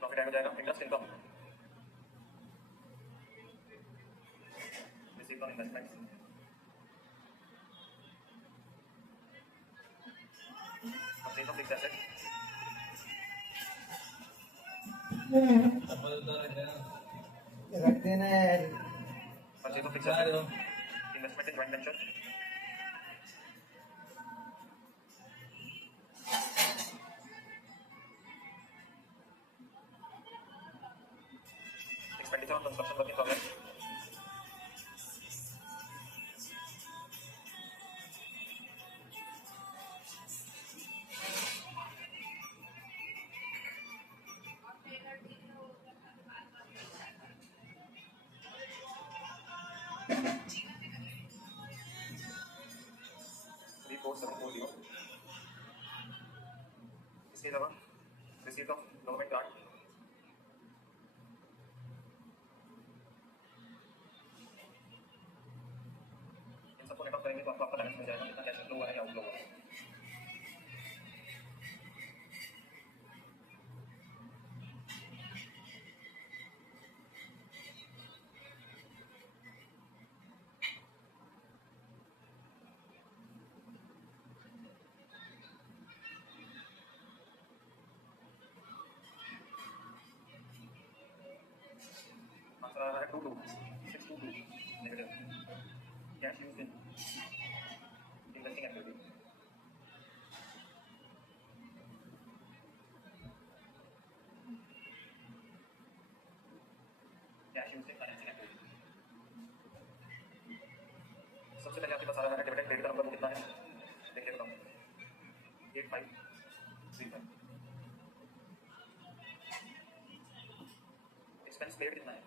Profit add हो जाएगा, interest income received on investment, purchase of fixed asset, अपन उधर रख देना। रख देना है। परचेज ऑफ फिक्स्ड जा रहे हो asset, investment in joint venture, expenditure on construction work in progress, इसके अलावा रिसीव्ड ऑफ गवर्नमेंट ग्रांट, इन सबको नेट ऑफ करेंगे तो आपको आपका बैलेंस मिल जाएगा कितना कैश फ्लो हुआ है या आउटफ्लो हुआ है। 2 622 negative cash used in investing activity cash used in financing activity सबसे पहले आपके पास आ रहा है डिविडेंड क्रेडिट का नंबर वो कितना है देखिए बताओ 8535 एक्सपेंस पेड कितना है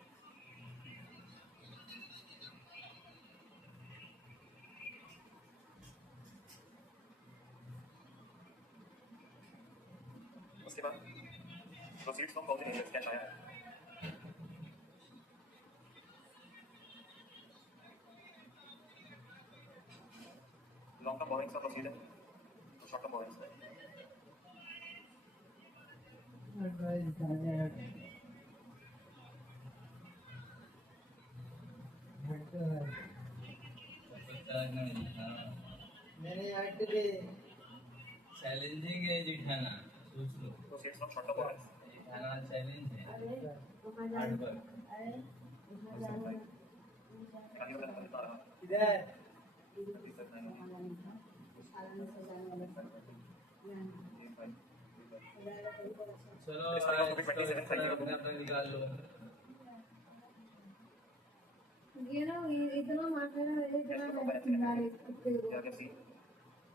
उसके बाद proceeds from housing agents cash आया है लॉन्ग टर्म बोरिंग्स का प्रोसीड है तो शॉर्ट टर्म बोरिंग्स है मैंने हट दे चैलेंजिंग है जिठाना, सोच लो। Proceeds from short term borrowings जिठाना चैलेंज है। अरे वहाँ हार्ड जाना वर्क। अरे वहाँ जाना आगे वाला नंबर कितना आ रहा है इधर चलो अपना निकाल लो। ये ना इतना मारना है इतना मारे कुत्ते को क्या सी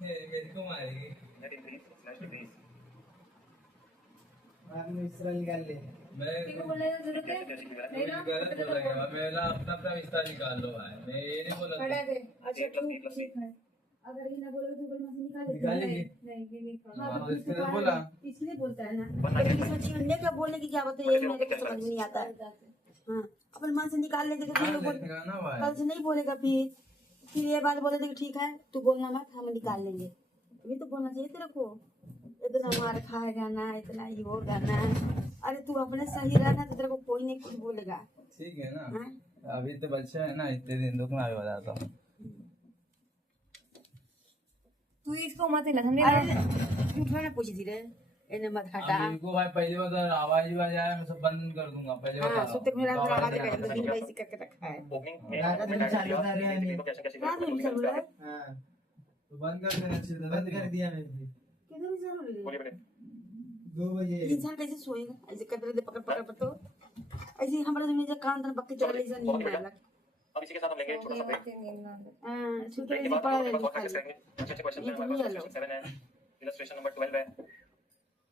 मेरे को मारेगी। नेट इंक्रीज स्लैश डिक्रीज आपने इसरा निकाल ले मैं ठीक है बोलने की जरूरत है नहीं ना गलत बोलेगा। मेरा अपना विस्तार निकाल लो भाई। मैं ये नहीं बोला। खड़ा दे अच्छा A plus B plus C। ठीक है अगर ये ना बोलोगे तो बोल मत निकाल निकालेंगे। नहीं ये नहीं हाँ, हाँ इसने तो बोला। इसलिए बोलता है ना छीनने का बोलने की क्या बात है, ये मेरे को समझ नहीं आता है। हाँ अपन मन से निकाल लेते हाँ, फिर देखा ना भाई। कल से नहीं बोलेगा, फिर ये बात बोले थे कि ठीक है तू बोलना मत, हम निकाल लेंगे। अभी तो बोलना चाहिए तेरे को, इतना मार खाएगा ना, इतना ये होगा ना। अरे तू अपने सही रहना तो तेरे को कोई नहीं कुछ बोलेगा। ठीक है ना। हाँ? अभी तो बच्चा है ना, इतने दिन दुख में बताता हूँ। तू इसको मत हिला समझे अरे क्यों थोड़ा पूछ दी रे, इन्हें मत हटा। अब इनको भाई पहली बार तो आवाज आया मैं सब बंद कर दूंगा। पहले हाँ बताओ। सुते मेरा तो आवाज आवाज कर आना दिन चाहिए। वैसे करके रखा है। ओपनिंग में राधा तुम चालू कर रहे हैं तो कैसे कैसे क्या तुम चल रहा है? हाँ तो बंद कर देना चाहिए। बंद कर दिया मैंने किधर भी जरूरी बोलिए है। बेटे 2 बजे इंसान कैसे सोएगा ऐसे कर दे पकड़ पकड़ पकड़ तो ऐसे हमारे जमीन से कान तरफ बक्के चले ऐसा नहीं है। अब इसी के साथ हम लेंगे एक छोटा सा ब्रेक हां छोटे ब्रेक के से बाद पढ़ा हम ले और प्रैक्टिस करेंगे अच्छे अच्छे क्वेश्चन हैं हमारे पास क्वेश्चन 7 है इलस्ट्रेशन नंबर 12 है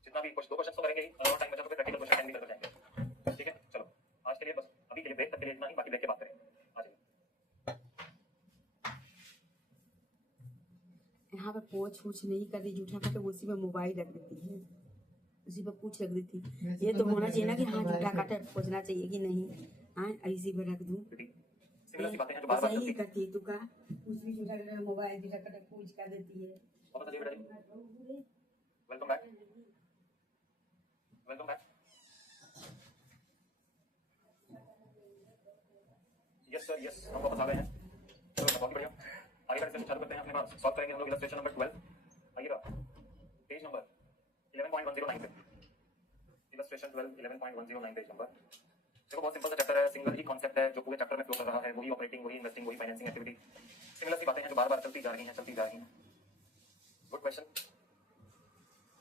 जितना भी कुछ 2 क्वेश्चन तो करेंगे ही और टाइम बचा तो प्रैक्टिकल क्वेश्चन भी करते जाएंगे ठीक है चलो आज के लिए बस अभी के लिए ब्रेक तक के लिए इतना ही बाकी ब्रेक के बाद करेंगे आ जाइए यहाँ पे पोछ पूछ नहीं करती, जूठा करके उसी पे मोबाइल रख देती है, उसी पे पूछ रख देती। ये तो होना चाहिए ना कि हाँ जूठा काटे पूछना चाहिए कि नहीं। हाँ ऐसी पे रख दूँ सिमिलर सी बातें हैं जो बार-बार सही चलती करती है तू का कुछ भी जूठा करके मोबाइल जूठा करके पूछ कर देती है। और बताइए बेटा जी welcome back yes sir yes हम वापस आ गए हैं चलो बहुत ही बढ़िया आगे का डिस्कशन चालू करते हैं अपने पास सॉल्व करेंगे हम लोग इलस्ट्रेशन नंबर 12 आइएगा पेज नंबर 11.109 पे इलस्ट्रेशन 12 11.109 पेज नंबर देखो बहुत सिंपल सा चैप्टर है सिंगल ही कॉन्सेप्ट है जो पूरे चैप्टर में फ्लो कर रहा है वही ऑपरेटिंग वही इन्वेस्टिंग वही फाइनेंसिंग एक्टिविटी सिमिलर सी बातें हैं जो बार-बार चलती जा रही हैं गुड क्वेश्चन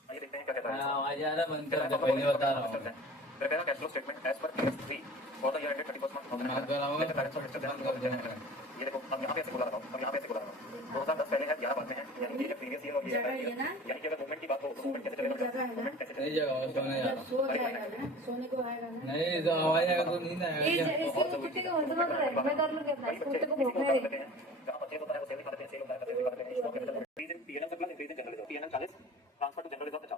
आइए देखते हैं क्या कहता है आवाज आ रहा बंद कर दे। पहले बता रहा हूँ। Prepare cash flow statement as per case 3 for the year ended 31st month मैं कराऊंगा बंद कर देना। ये देखो अब यहाँ पे ऐसे बोला रहा हूँ अब यहाँ पे ऐसे बोला रहा हूँ 2010 पहले है 11 बाद में है यानी कि ये प्रीवियस ईयर और ये जगह है ना? यानी कि अगर मूवमेंट की बात हो तो मूवमेंट कैसे चलेगा जगह है ना? कैसे नहीं जगह सोने जा रहा हूँ। सो जाएगा ना सोने को आएगा ना नहीं तो आवाज आएगा तो नींद ये आएगा। इसके कुत्ते को मत मत रहे मैं कर लूंगा अपना कुत्ते को भूख है जहाँ बच्चे होता है वो सेल खाते हैं सेल होता है ट्रांसफर टू जनरल रिजर्व 50